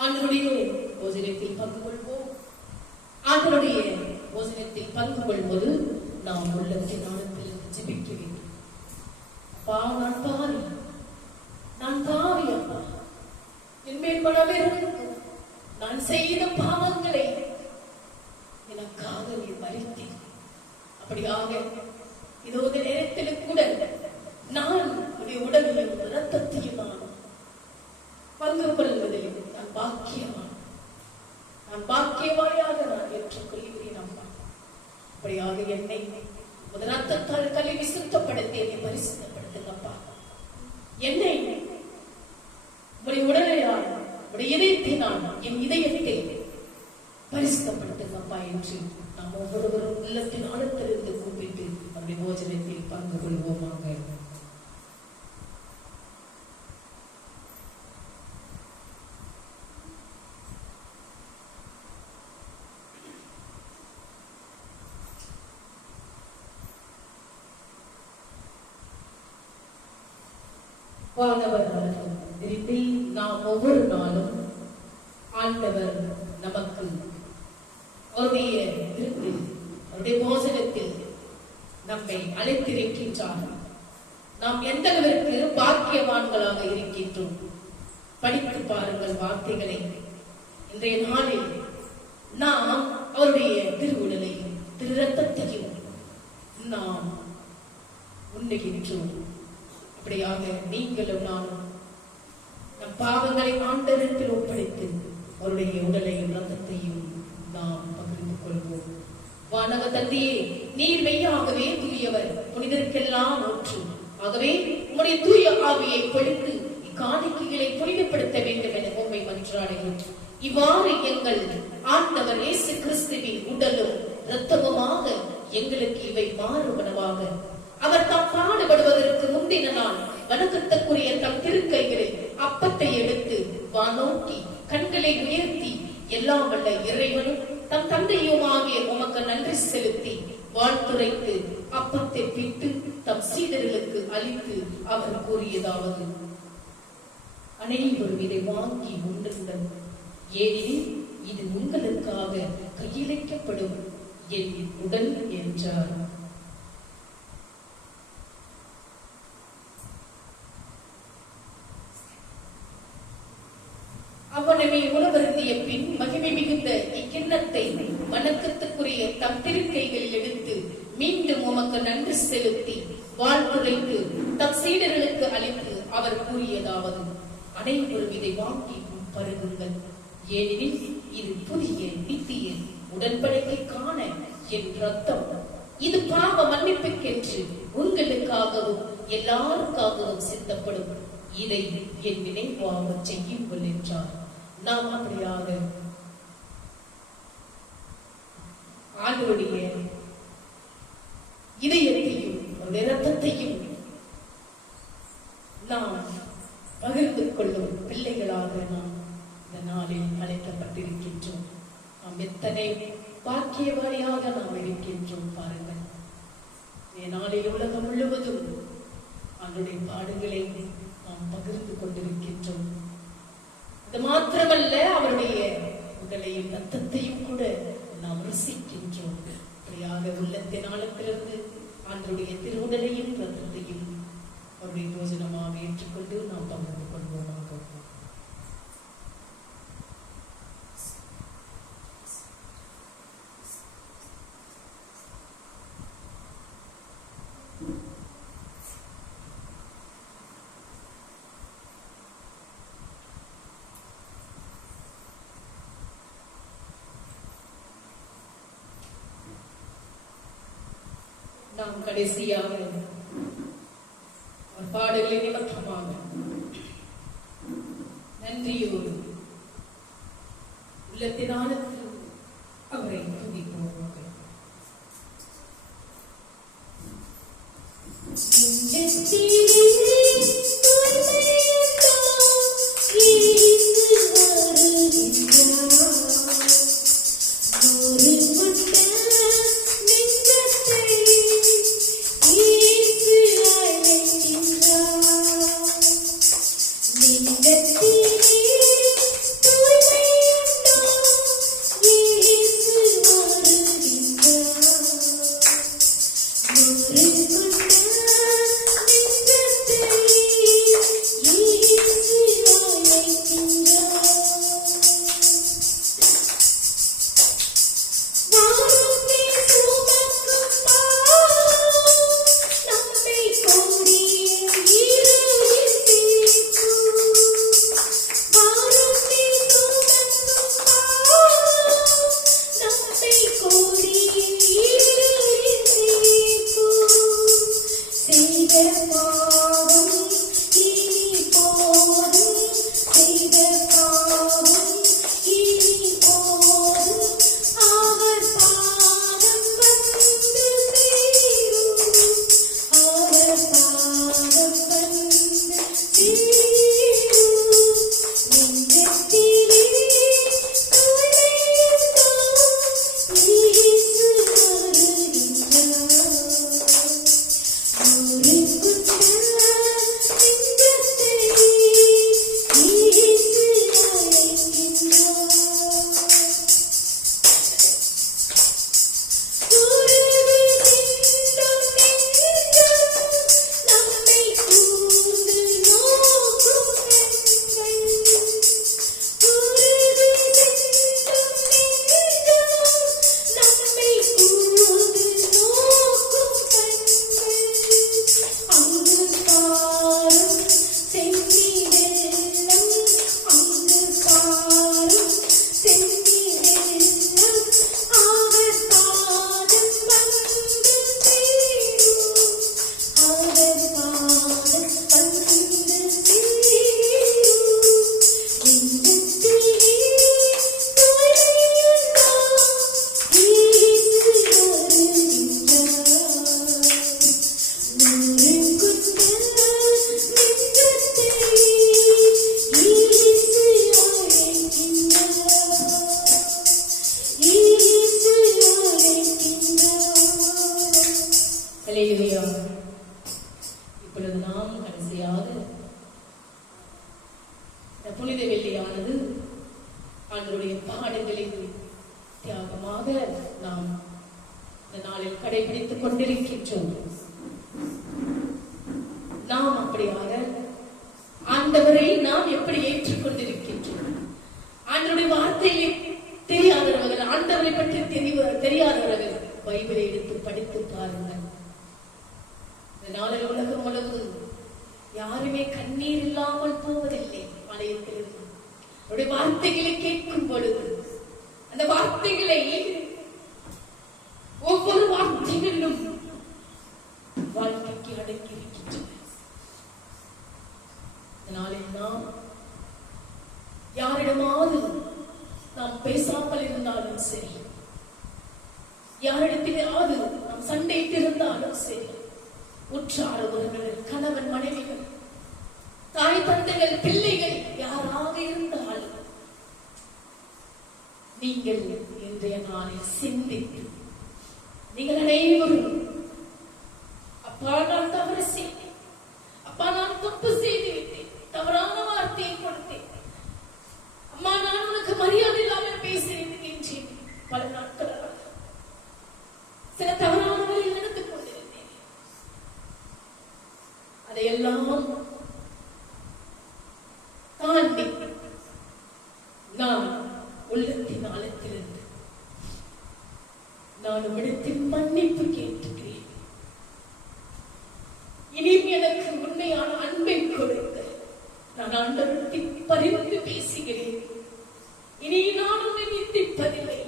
ஆண்டவருடைய போஜனத்தில் பங்கு கொள்வோம். ஆண்டவருடைய போஜனத்தில் பங்கு கொள்வது நாம் உள்ளத்தின் ஆழத்தில் ஜெபிக்க வேண்டும். அப்பா, நான் பாவி அப்பா, என் மேல் மனமிருக்கும் நான் செய்த பாவங்களை எனக்காக நீ மறித்தீர். அப்படியாக இதோ இந்த நேரத்தில் கூட நான் உடைய உடலையும் இரத்தத்தையும் நான் பங்கு கொள்வதில் நான் பாக்கியவாயாக நான் ஏற்றுக்கொள்கிறேன் அப்பா. அப்படியாக என்னை ரத்தத்தால் கழுவி சுத்தப்படுத்தி என்னை பரிசுத்தப்படுத்துங்கப்பா. என்னை உடைய உடலையால் உடைய இதயத்தினால் என் இதயத்தை பரிசுத்தப்படுத்துங்கப்பா என்று நாம் ஒவ்வொருவரும் உள்ளத்தின் ஆழத்திலிருந்து கூப்பிட்டு அப்படி போஜனத்தில் பங்கு கொள்வோமாக. நாம் ஒவ்வொரு நாளும் ஆண்டவர் நமக்கு அவருடைய விருந்தில் அவருடைய போஜனத்தில் நம்மை அழைத்திருக்கின்றார். நாம் எந்த அளவிற்கு பாக்கியவான்களாக இருக்கின்றோம். படித்து பாருங்கள் வார்த்தைகளை. இன்றைய நாளில் நாம் அவருடைய திருவுடலையும் திரு ரத்தத்தையும் நாம் உண்ணுகின்றோம். அப்படியாக நீங்களும் நானும் நம் பாவங்களை ஆண்டவரிடத்தில் ஒப்படைத்து அவருடைய உடலையும் ரத்தத்தையும் நாம் பகிர்ந்து கொள்வோம். வானக தந்தையே, நீர் மெய்யாகவே தூயவர், புனிதருக்கெல்லாம் ஊற்று. ஆகவே உம்முடைய தூய ஆவியை பொழிந்து இக்காணிக்கைகளை புனிதப்படுத்த வேண்டும் என உம்மை மன்றாடுகிறோம். இவ்வாறு எங்கள் ஆண்டவர் இயேசு கிறிஸ்துவின் உடலும் இரத்தமுமாக எங்களுக்கு இவை மாறுபனவாக அவர் தாம் பாடுபடுவதற்கு முந்தின நாள் வணக்கத்துக்குரிய தம் திருக்கைகளில் அப்பத்தை எடுத்து வானோக்கி கண்களை உயர்த்தி எல்லாம் வல்ல இறைவனும் தம் தந்தையுமாகிய உமக்கு நன்றி செலுத்தி வாழ்த்துரைத்து அப்பத்தை பிட்டு தம் சீடர்களுக்கு அளித்து அவர் கூறியதாவது: அனைவரும் இதை வாங்கி உண்ணுங்கள், ஏனெனில் இது உங்களுக்காக கையிழைக்கப்படும் என் உடல் என்றார். அவனமே உணவருந்திய பின் மகிமை மிகுந்த இக்கிண்ணத்தை வணக்கத்துக்குரிய தம் திருக்கைகளில் எடுத்து மீண்டும் உமக்கு நன்றி செலுத்தி வாழ்த்துரைத்து தம் சீடர்களுக்கு அளித்து அவர் கூறியதாவது: அனைவரும் இதை வாங்கி பருகுங்கள், ஏனெனில் இது புதிய நித்திய உடன்படிக்கைக்கான என் ரத்தம். இது பாவ மன்னிப்புக்கென்று உங்களுக்காகவும் எல்லாருக்காகவும் சிந்தப்படும். இதை என் நினைவாக செய்யுங்கள் என்றார். நாம் அப்படியாக ஆண்டவருடைய இதயத்தையும் இரத்தத்தையும் நாம் பகிர்ந்து கொள்ளும் பிள்ளைகளாக நாம் இந்த நாளில் அழைக்கப்பட்டிருக்கின்றோம். நாம் எத்தனை பாக்கியவாளியாக நாம் இருக்கின்றோம் பாருங்கள். இந்த நாளில் உலகம் முழுவதும் அவருடைய பாடுகளை நாம் பகிர்ந்து கொண்டிருக்கின்றோம். இது மாத்திரமல்ல, அவருடைய உடலையும் ரத்தத்தையும் கூட நாம் ருசிக்கின்றோம். அப்படியாக உள்ளத்தின் ஆழத்திலிருந்து ஆண்டவருடைய திருவுடலையும் ரத்தத்தையும் அவருடைய போஜனமாக ஏற்றுக்கொண்டு நாம் பகிர்ந்து கொள்வோமாக. நாம் கடைசியாக பாடுகளை நிமித்தமாக நன்றியோடு உள்ளத்தினால அவரை துதிப்போம். Thank you. ஆண்டவருடைய பாடங்களில் தியாகமாக நாம் இந்த நாளில் கடைபிடித்துக் கொண்டிருக்கின்றோம். நாம் அப்படியாக ஆண்டவரை நாம் எப்படி ஏற்றுக்கொண்டிருக்கின்றோம்? ஆண்டவருடைய வார்த்தையை தெரியாதவர்கள், ஆண்டவரை பற்றி தெரியாதவர்கள் பைபிளை எடுத்து படித்து பாருங்கள். இந்த நாளில் உலகம் முழுவதும் யாருமே கண்ணீர் இல்லாமல் போவதில்லை. ஆலயத்திலிருந்து அவருடைய வார்த்தைகளை கேட்கும் பொழுது அந்த வார்த்தைகளை ஒவ்வொரு வார்த்தைகளிலும் வாழ்க்கைக்கு அடக்கி இருக்கின்றன. இதனாலே நாம் யாரிடமாவது நாம் பேசாமல் இருந்தாலும் சரி, யாரிடத்திலாவது நாம் சண்டையிட்டு இருந்தாலும் சரி, உற்றார் உறவினர், கணவன் மனைவிகள், தாய் தந்தைகள், பிள்ளைகள் யாராக இருந்தாலும் நீங்கள் இன்றைய நாளில் சிந்தித்து நீங்கள் அனைவரும், அப்பா நான் தவறு செய்தேன், அப்பா நான் தப்பு செய்து விட்டேன், தவறான வார்த்தையை கொடுத்தேன், அம்மா நான் உனக்கு மரியாதை இல்லாமல் பேசியிருக்கின்றேன், பல நாட்களாக சில தவறான வழியில் நடந்து கொண்டிருந்தேன், அதையெல்லாம் தாண்டி நான் உள்ளத்தின் ஆழத்திலிருந்து நான் உம்மிடத்தில் மன்னிப்பு கேட்டுக்கிறேன். இனியும் எனக்கு உண்மையான அன்பை கொடுக்க நான் ஆண்டவரிடத்தில் பரிந்து பேசுகிறேன். இனி நான் உன்னை நிந்திப்பதில்லை.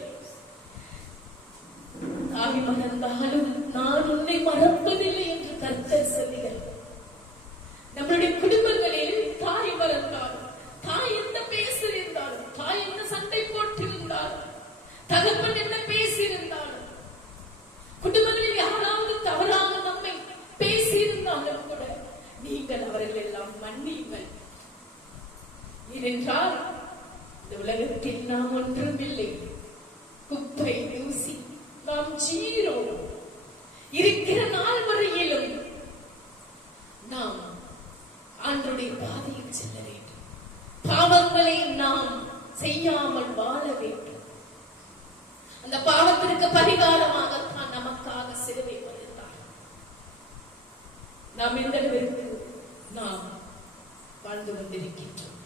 தாய் மறந்தாலும் நான் உன்னை மறப்பதில்லை என்று கர்த்தர் சொல்லுகிறார். நம்மளுடைய குடும்பங்களில் தாய் மறந்தாலும், தாய் என்ன பேசியிருந்தாலும், தாய் என்ன சண்டை போட்டிருந்தாலும், தகப்பன் என்ன பேசியிருந்தாலும், குடும்பங்களில் யாராவது தவறாக நம்மை பேசியிருந்தாலும் கூட நீங்கள் அவர்கள் எல்லாம் மன்னியுங்கள். ஏனென்றால் இந்த உலகத்தில் நாம் ஒன்றுமில்லை, குப்பை தூசி, நாம் ஜீரோ. இருக்கிற நாள் வரையிலும் நாம் ஆண்டவருடைய பாதையில் செல்ல வேண்டும். பாவங்களை நாம் செய்யாமல் வாழ வேண்டும். அந்த பாவத்திற்கு பரிகாரமாகத்தான் நமக்காக சிலுவை வந்தார். நாம் எந்த அளவிற்கு நாம் வாழ்ந்து கொண்டிருக்கின்றோம்?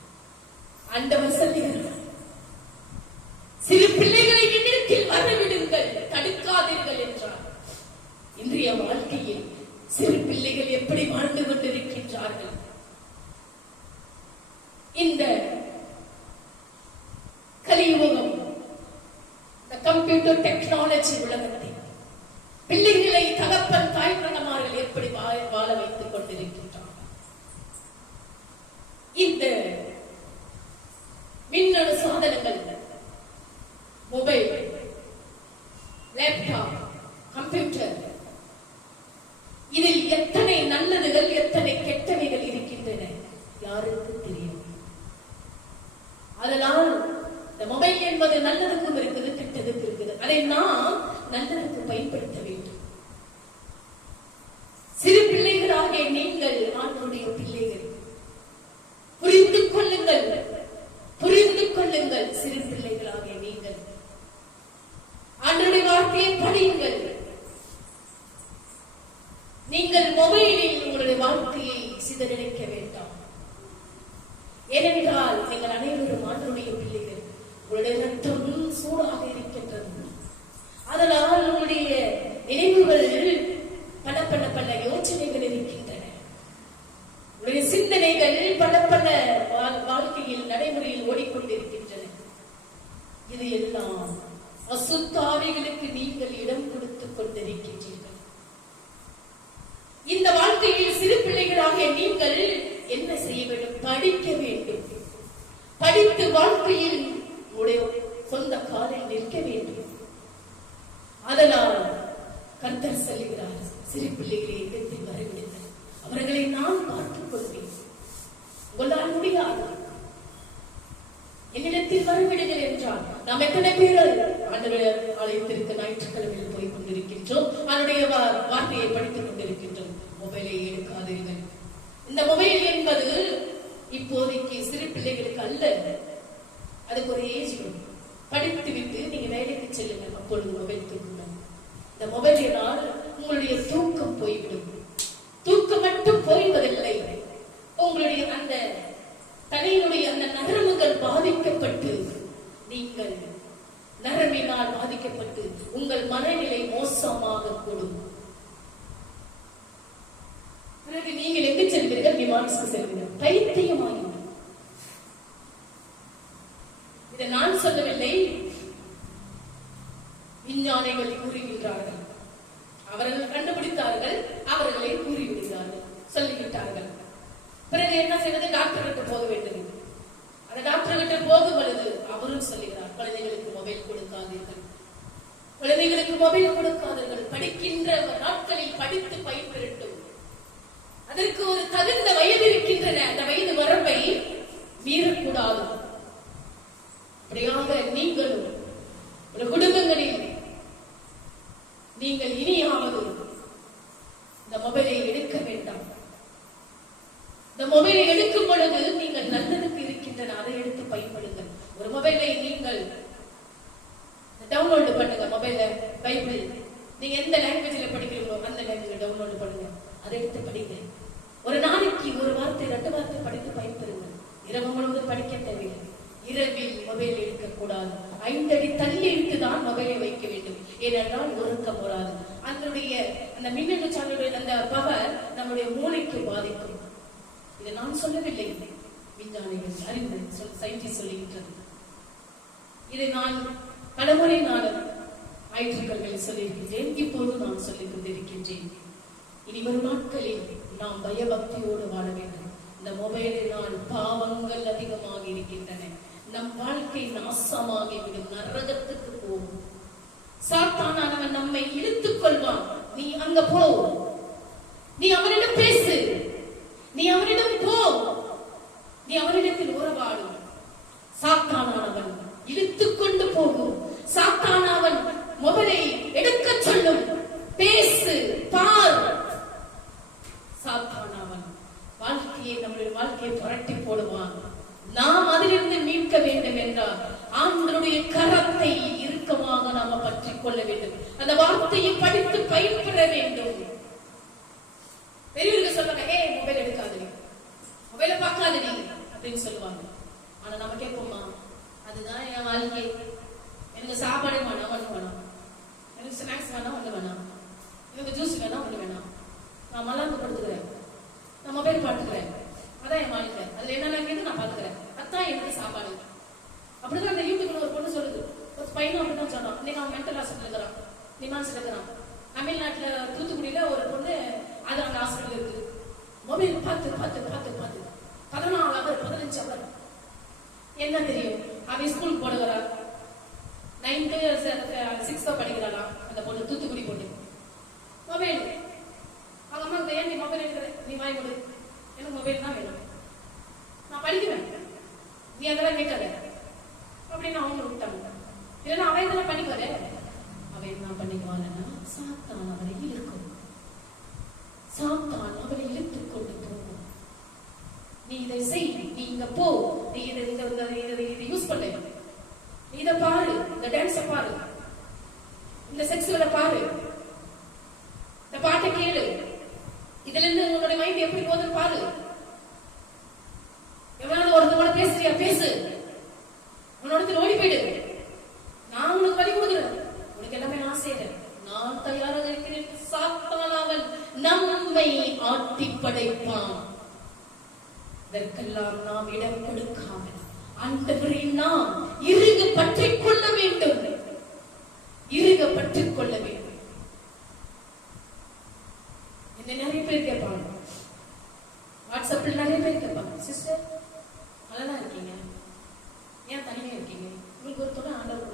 ஆண்டவர் சொல்லுகிறார், சிறு பிள்ளைகளை என்னிடத்தில் வரவிடுங்கள், தடுக்காதீர்கள் என்றார். இன்றைய வாழ்க்கையில் சிறு பிள்ளைகள் எப்படி வாழ்ந்து கொண்டிருக்கின்றார்கள்? இந்த கலியுகம், இந்த கம்ப்யூட்டர் டெக்னாலஜி உலகத்தில் பிள்ளைகளை தகப்பன் தாய் தகமார்கள் எப்படி வாழ வைத்துக் கொண்டிருக்கின்றார்கள்? இந்த மின்னணு சாதனங்கள், மொபைல், லேப்டாப், கம்ப்யூட்டர், இதில் எத்தனை நல்லதுகள் எத்தனை கெட்டவைகள் இருக்கின்றன யாருக்கு தெரியும்? அதனால் இந்த மொபைல் என்பது நல்லதுக்கும் இருக்குது, கெட்டதுக்கு இருக்குது. அதை நாம் நல்லதுக்கு பயன்படுத்த வேண்டும். சிறு பிள்ளைகளாகிய நீங்கள் ஆண்டவருடைய பிள்ளைகள், புரிந்து கொள்ளுங்கள், புரிந்து கொள்ளுங்கள். சிறு பிள்ளைகளாகிய நீங்கள் ஆண்டவருடைய வார்த்தையை படியுங்கள். நீங்கள் மொபைலில் உங்களுடைய வாழ்க்கையை சிதறடிக்க வேண்டாம். ஏனென்றால் நீங்கள் அனைவரும் ஆண்டவருடைய பிள்ளைகள். உங்களுடைய ரத்தம் சூடாக இருக்கின்றது. அதனால் உங்களுடைய நினைவுகள் பல பல பல யோசனைகள் இருக்கின்றன. உங்களுடைய சிந்தனைகள் பல பல வாழ்க்கையில் நடைமுறையில் ஓடிக்கொண்டிருக்கின்றன. இது எல்லாம் அசுத்தாவிகளுக்கு நீங்கள் இடம் கொடுத்துக் கொண்டிருக்கின்றீர்கள். இந்த வாழ்க்கையில் சிறு பிள்ளைகளாகிய நீங்கள் என்ன செய்ய வேண்டும்? படிக்க வேண்டும். படித்து வாழ்க்கையில் உடைய சொந்த காலில் நிற்க வேண்டும். அதனால் கர்த்தர் சொல்லுகிறார், சிறு பிள்ளைகளை இடத்தில் வரவிடுங்கள், அவர்களை நான் பார்த்துக் கொள்வேன். உங்களால் முடியாது, என்னிடத்தில் வரவிடுங்கள் என்றால் நாம் எத்தனை பேர் ஆண்டவருடைய ஆலயத்திற்கு ஞாயிற்றுக்கிழமையில் போய் கொண்டிருக்கின்றோம், அவருடைய வார்த்தையை படித்துக் கொண்டிருக்கின்றோம். மொபைலை எடுக்காதீர்கள். இந்த மொபைல் என்பது இப்போதைக்கு சிறு பிள்ளைகளுக்கு அல்ல, அதுக்கு ஒரு ஏஜ் படித்து விட்டு நீங்க வேலைக்கு செல்லுங்க, அப்பொழுது மொபைல் தூக்குங்க. இந்த மொபைலினால் உங்களுடைய தூக்கம் போய்விடும். தூக்கம் மட்டும் போய்வதில்லை, உங்களுடைய அந்த தலையினுடைய அந்த நரம்புகள் பாதிக்கப்பட்டு, நீங்கள் நரம்பினால் பாதிக்கப்பட்டு உங்கள் மனநிலை மோசமாக கூடும். பிறகு நீங்கள் எங்கு செல்வீர்கள்? நிமான்ஸ்க்கு செல்வீர்கள். பைத்தியமாகிவிடும். இதை நான் சொல்லவில்லை, விஞ்ஞானிகள் கூறுகின்றார்கள். அவர்கள் கண்டுபிடித்தார்கள், அவர்களை கூறிவிடுகிறார்கள், சொல்லிவிட்டார்கள். பிறகு என்ன செய்வது? டாக்டருக்கு போக வேண்டும். அந்த டாக்டர் கிட்ட போகும் பொழுது அவரும் சொல்லுகிறார், குழந்தைகளுக்கு மொபைல் கொடுக்காதீர்கள், குழந்தைகளுக்கு மொபைல் கொடுக்காதீர்கள். படிக்கின்ற நாட்களில் படித்து பயன்பெறட்டும். அதற்கு ஒரு தகுந்த வயது இருக்கின்றன, அந்த வயது வரம்பை மீறக்கூடாது. அப்படியாக நீங்களும் ஒரு குடும்பங்களில் நீங்கள் இனியாவது இந்த மொபைலை எடுக்க வேண்டாம். இந்த மொபைலை எடுக்கும் பொழுது நீங்கள் நல்லதுக்கு இருக்கின்றன, அதை எடுத்து பயன்படுங்கள். ஒரு மொபைலை நீங்கள் டவுன்லோடு பண்ணுங்க. மொபைல பைபிள் நீங்க எந்த லாங்குவேஜ்ல படிக்கிறீங்களோ அந்த லாங்குவேஜ் டவுன்லோடு பண்ணுங்க, அதை எடுத்து படிங்க. ஒரு நாளைக்கு ஒரு வார்த்தை 2 வார்த்தை படித்து பயன்பெறுங்கள். இரவு முழுவதும் படிக்க தேவையில்லை. இரவில் மொபைல் எடுக்கக்கூடாது. 5 அடி தள்ளி இட்டுதான் மொபைலை வைக்க வேண்டும். ஏனென்றால் உறக்கம் வராது. அந்த மின்னணு சாலையுடைய அந்த பவர் நம்முடைய மூளைக்கு பாதிக்கும். இதை நான் சொல்லவில்லை, விஞ்ஞானிகள் அறிந்து சயின்டிஸ்ட் சொல்லுகின்றது. இதை நான் பலமுறை ஞாயிற்றுக்கிழமையில் சொல்லியிருக்கின்றேன், இப்போது நான் சொல்லிக் கொண்டிருக்கின்றேன். இனி வரும் நாட்களில் நாம் பயபக்தியோடு வாழ வேண்டும். இந்த மொபைலினால் பாவங்கள் அதிகமாக இருக்கின்றன. நம் வாழ்க்கை நாசமாகிவிடும், நரகத்துக்கு போகும். சாத்தானவன் நம்மை இழுத்துக் கொள்வான். நீ அங்க போ, நீ அவனிடம் பேசு, நீ அவனிடம் போ, நீ அவனிடத்தில் உறவாடும். சாத்தானவன் இழுத்துக் கொண்டு போகும். சாத்தானவன் மொபைலை எடுக்க சொல்லும், பேசு, பார். சாத்தானவன் நம்முடைய வாழ்க்கையை புரட்டி போடுவான். நாம் அதிலிருந்து மீட்க வேண்டும் என்றால் ஆண்டவருடைய கரத்தை இறுக்கமாக நாம பற்றிக் கொள்ள வேண்டும். அந்த வார்த்தையை படித்து பயன்பெற வேண்டும். பெரியவர்கள் சொல்லுவாங்க, மொபைல் எடுக்காதீங்க, மொபைல பார்க்காதீங்க அப்படின்னு சொல்லுவாங்க. ஆனா நம்ம கேட்போமா? அதுதான் என் வாழ்க்கை, எனக்கு சாப்பாடு வேணாம், ஒண்ணு வேணாம், எனக்கு ஸ்நாக்ஸ் வேணாம், ஒண்ணு வேணாம், எனக்கு ஜூஸ் வேணாம், ஒண்ணு வேணாம், நான் மல்லாந்து படுத்துக்கிறேன், நான் மொபைல் பார்த்துக்கிறேன், அதான் என் வாழ்க்கை, அதுல என்னென்ன கேட்டு நான் பாத்துக்கிறேன், அதான் எனக்கு சாப்பாடு. அப்படிதான் அந்த யூடியூப்ல ஒரு பொண்ணு சொல்லுது, ஒரு பையனும் அப்படிதான் சொன்னான். இன்னைக்கு அவன் மென்டல் ஹாஸ்பிட்டல் இருக்கிறான், நிமான்ஸ்ல இருக்கிறான். தமிழ்நாட்டுல தூத்துக்குடியில ஒரு பொண்ணு அது அந்த ஹாஸ்பிட்டல் இருக்கு. மொபைல் பார்த்து பார்த்து பார்த்து பார்த்து 14 அவர் 15 அவர் என்ன தெரியும். அவன் ஸ்கூல் போடுகிறா, 9th 6th படிக்கிறாளா அந்த பொண்ணு, தூத்துக்குடி பொண்ணு. மொபைல் அவங்க அம்மா, ஏன் நீ மொபைல் எடுக்கிற, நீ வாங்கி கொடு, எனக்கு மொபைல் தான் வேணும், நான் படிக்குவேன், நீ அதெல்லாம் கேட்காத அப்படின்னு அவங்க விட்டாங்க. இல்லைன்னா அவன் இதெல்லாம் பண்ணிக்குவாரு, அவன் என்ன பண்ணிக்குவான்னா சாத்தான் அவரை இழுக்கும், சாத்தான் அவரை இழுத்துக் கொண்டு போகும். நீ இதை செய், நீ இங்க போ, நீ இதை யூஸ் பண்ண, நீ இதை பாரு, இந்த டான்ஸ பாரு, இந்த செக்ஸ்ல பாரு, இந்த பாட்டை கேளு, இதுல இருந்து உன்னோட மைண்ட் எப்படி போகுதுன்னு பாரு. எவ்வளவு ஒருத்தவங்க பேசுறியா, பேசு, உன்னோட ஓடி போயிடு, நான் உனக்கு வழி கொடுக்குறேன், உனக்கு எல்லாமே நான் செய்யறேன், நான் தயாராக இருக்கிறேன். சாத்தான் அவன் நம்மை ஆட்டி படைப்பான். இதற்கெல்லாம் நாம் இடம் கொடுக்காமல் ஆண்டவரை நாம் இறுக பற்றிக் கொள்ள வேண்டும், இறுக பற்றிக் கொள்ள வேண்டும். என்ன நிறைய பேர் கேட்பாங்க, வாட்ஸ்அப்ல நிறைய பேர் கேட்பாங்க, சிஸ்டர் நல்லா இருக்கீங்க, ஏன் தனியா இருக்கீங்க, உங்களுக்கு ஒரு துணை ஆண்டவர்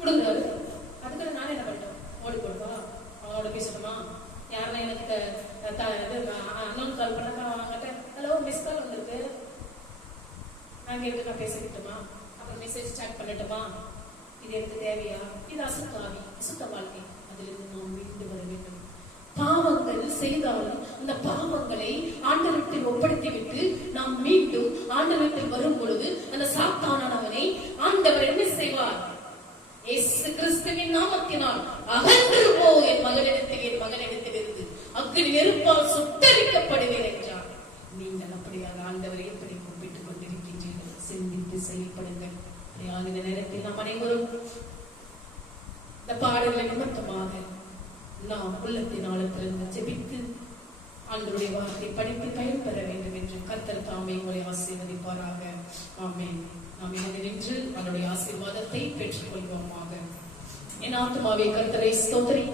கொடுக்குறாரு, அதுக்கு நான் என்ன பண்ணிட்டேன், ஓடி போடுவா, அவங்களோட பேசணுமா, யாருன்னா எனக்கு அண்ணன் கால் பண்ணா அவங்ககிட்ட ஹலோ மிஸ் கால் வந்திருக்கு, நாங்க எப்படி நான் பேசிக்கிட்டோமா, அப்புறம் மெசேஜ் சாட் பண்ணட்டுமா, இது எனக்கு தேவையா? இது அசுத்த ஆவி, அசுத்த வாழ்க்கை, அதிலிருந்து நாம் மீண்டு வர வேண்டும். பாவங்கள் செய்தாலும் அந்த பாவங்களை ஆண்டவரிடத்தில் ஒப்படைத்துவிட்டு நாம் மீண்டும் ஆண்டவரிடத்தில் வரும் பொழுது அந்த சாத்தானவனை ஆண்டவர் என்ன செய்வார்? இயேசு கிறிஸ்துவின் நாமத்தினால் அகன்று போ என் மகனிடத்திலிருந்து அக்கினி நெருப்பால் சுட்டரிக்கப்படுவேன் என்றார். நீங்கள் அப்படியாக ஆண்டவரை எப்படி கூப்பிட்டுக் கொண்டிருக்கின்றீர்கள்? சிந்தித்து செயல்படுங்கள். இந்த நேரத்தில் நாம் அனைவரும் இந்த பாடல்களை நிமித்தமாக நாம் உள்ளத்தின் ஆழத்திலிருந்து ஜெபித்து ஆண்டவருடைய வார்த்தை படித்து பயன்பெற வேண்டும் என்று கர்த்தர் தாமே உங்களை ஆசீர்வதிப்பாராக. ஆமென். நாம் இணைந்து நின்று அவருடைய ஆசீர்வாதத்தை பெற்றுக் கொள்வோமாக. என் ஆத்துமாவே கர்த்தரை ஸ்தோத்திரி,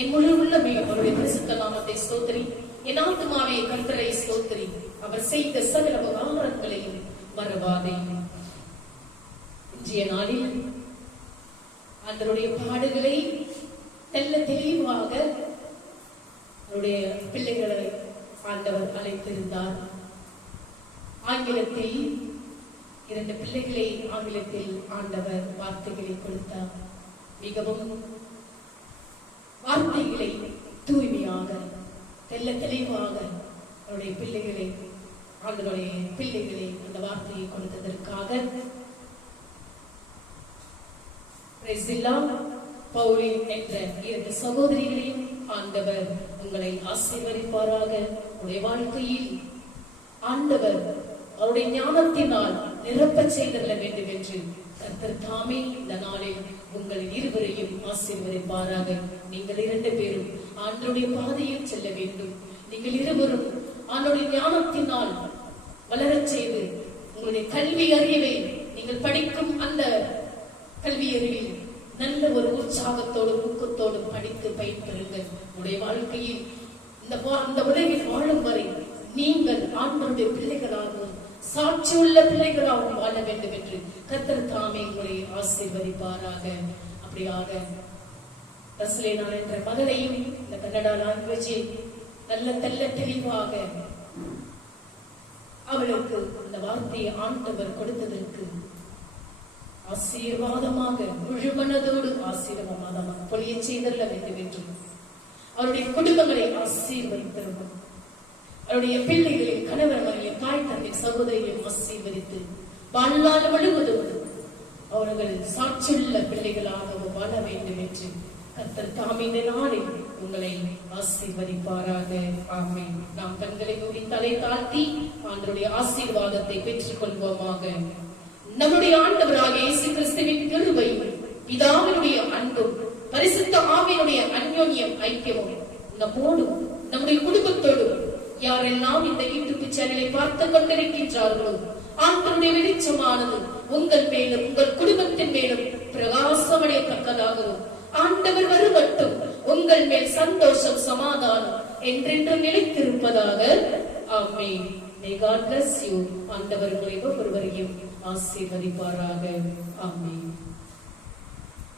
என் முழு உள்ளமே அவருடைய பரிசுத்த நாமத்தை ஸ்தோத்திரி. என் ஆத்துமாவே கர்த்தரை ஸ்தோத்திரி, அவர் செய்த சகல உபகாரங்களையும் மறவாதே. இன்றைய நாளில் ஆண்டவருடைய பாடுகளை தெல்ல தெளிவாக அவருடைய பிள்ளைகளை ஆண்டவர் அழைத்திருந்தார். ஆங்கிலத்தில் 2 பிள்ளைகளை ஆங்கிலத்தில் ஆண்டவர் வார்த்தைகளை கொடுத்தார். மிகவும் வார்த்தைகளை தூய்மையாக தெல்ல தெளிவாக அவருடைய பிள்ளைகளை ஆண்டவருடைய பிள்ளைகளை அந்த வார்த்தையை கொடுத்ததற்காக பவுலின் என்ற 2 சகோதரிகளையும் ஆண்டவர் உங்களை ஆசீர்வதிப்பாராக. உங்களுடைய வாழ்க்கையில் ஆண்டவர் அவருடைய ஞானத்தினால் நிரப்ப செய்தள்ள வேண்டும் என்று கர்த்தர் தாமே இந்த நாளில் உங்கள் இருவரையும் ஆசீர்வதிப்பாராக. நீங்கள் 2 பேரும் ஆண்டவருடைய பாதையில் செல்ல வேண்டும். நீங்கள் இருவரும் ஆண்டவருடைய ஞானத்தினால் வளரச் செய்து உங்களுடைய கல்வி அறிவை நீங்கள் படிக்கும் அந்த கல்வி அறிவில் நல்ல ஒரு உற்சாகத்தோடும் ஊக்கத்தோடும் படித்து பயின்பெறுங்கள். உங்களுடைய வாழ்க்கையில் இந்த உலகில் வாழும் வரை நீங்கள் ஆண்டவருடைய பிள்ளைகளாகவும் சாட்சியுள்ள பிள்ளைகளாகவும் வாழ வேண்டும் என்று கர்த்தர் தாமே உங்களை ஆசீர்வதிப்பாராக. அப்படியாக ரசலேனாள் என்ற மகளையும் இந்த கன்னடா லாங்குவேஜில் நல்ல தெல்ல தெளிவாக அவளுக்கு அந்த வார்த்தையை ஆண்டவர் கொடுத்ததற்கு ஆசீர்வாதமாக முழுமனதோடு ஆசீர்வாதமாக பொழிய செய்தல்ல வேண்டும் என்று அவருடைய குடும்பங்களை ஆசீர்வதித்திருக்கும். அவருடைய பிள்ளைகளை கணவர் மனைவியை தாய் தந்தை சகோதரிகளையும் ஆசீர்வதித்து வாழ்நாள் முழுவதும் அவர்கள் சாட்சியுள்ள பிள்ளைகளாகவும் வாழ வேண்டும் என்று கர்த்தர் தாமே இந்த நாளில் உங்களை ஆசீர்வதிப்பாராக. ஆமென். நாம் கண்களை மூடி தலை தாழ்த்தி ஆண்டவருடைய ஆசீர்வாதத்தை பெற்றுக் கொள்வோமாக. நம்முடைய ஆண்டவராகிய இயேசு கிறிஸ்துவின் கிருபையும் பிதாவினுடைய அன்பும் பரிசுத்த ஆவியினுடைய அன்யோன்யம் ஐக்கியமும் நம்மோடும் நம்முடைய குடும்பத்தோடும் யாரெல்லாம் இந்த யூடியூப் சேனலை பார்த்து கொண்டிருக்கின்றார்களோ ஆண்டவருடைய வெளிச்சமானது உங்கள் மேலும் உங்கள் குடும்பத்தின் மேலும் பிரகாசமடையத்தக்கதாகவும் ஆண்டவர் வருமட்டும் உங்கள் மேல் சந்தோஷம் சமாதானம் என்றென்றும் நிலைத்திருப்பதாக. ஆமென். May God bless you. ஆண்டவர் உங்களை ஒவ்வொருவரையும் ஆசீர்வதிப்பாராக. ஆமென்.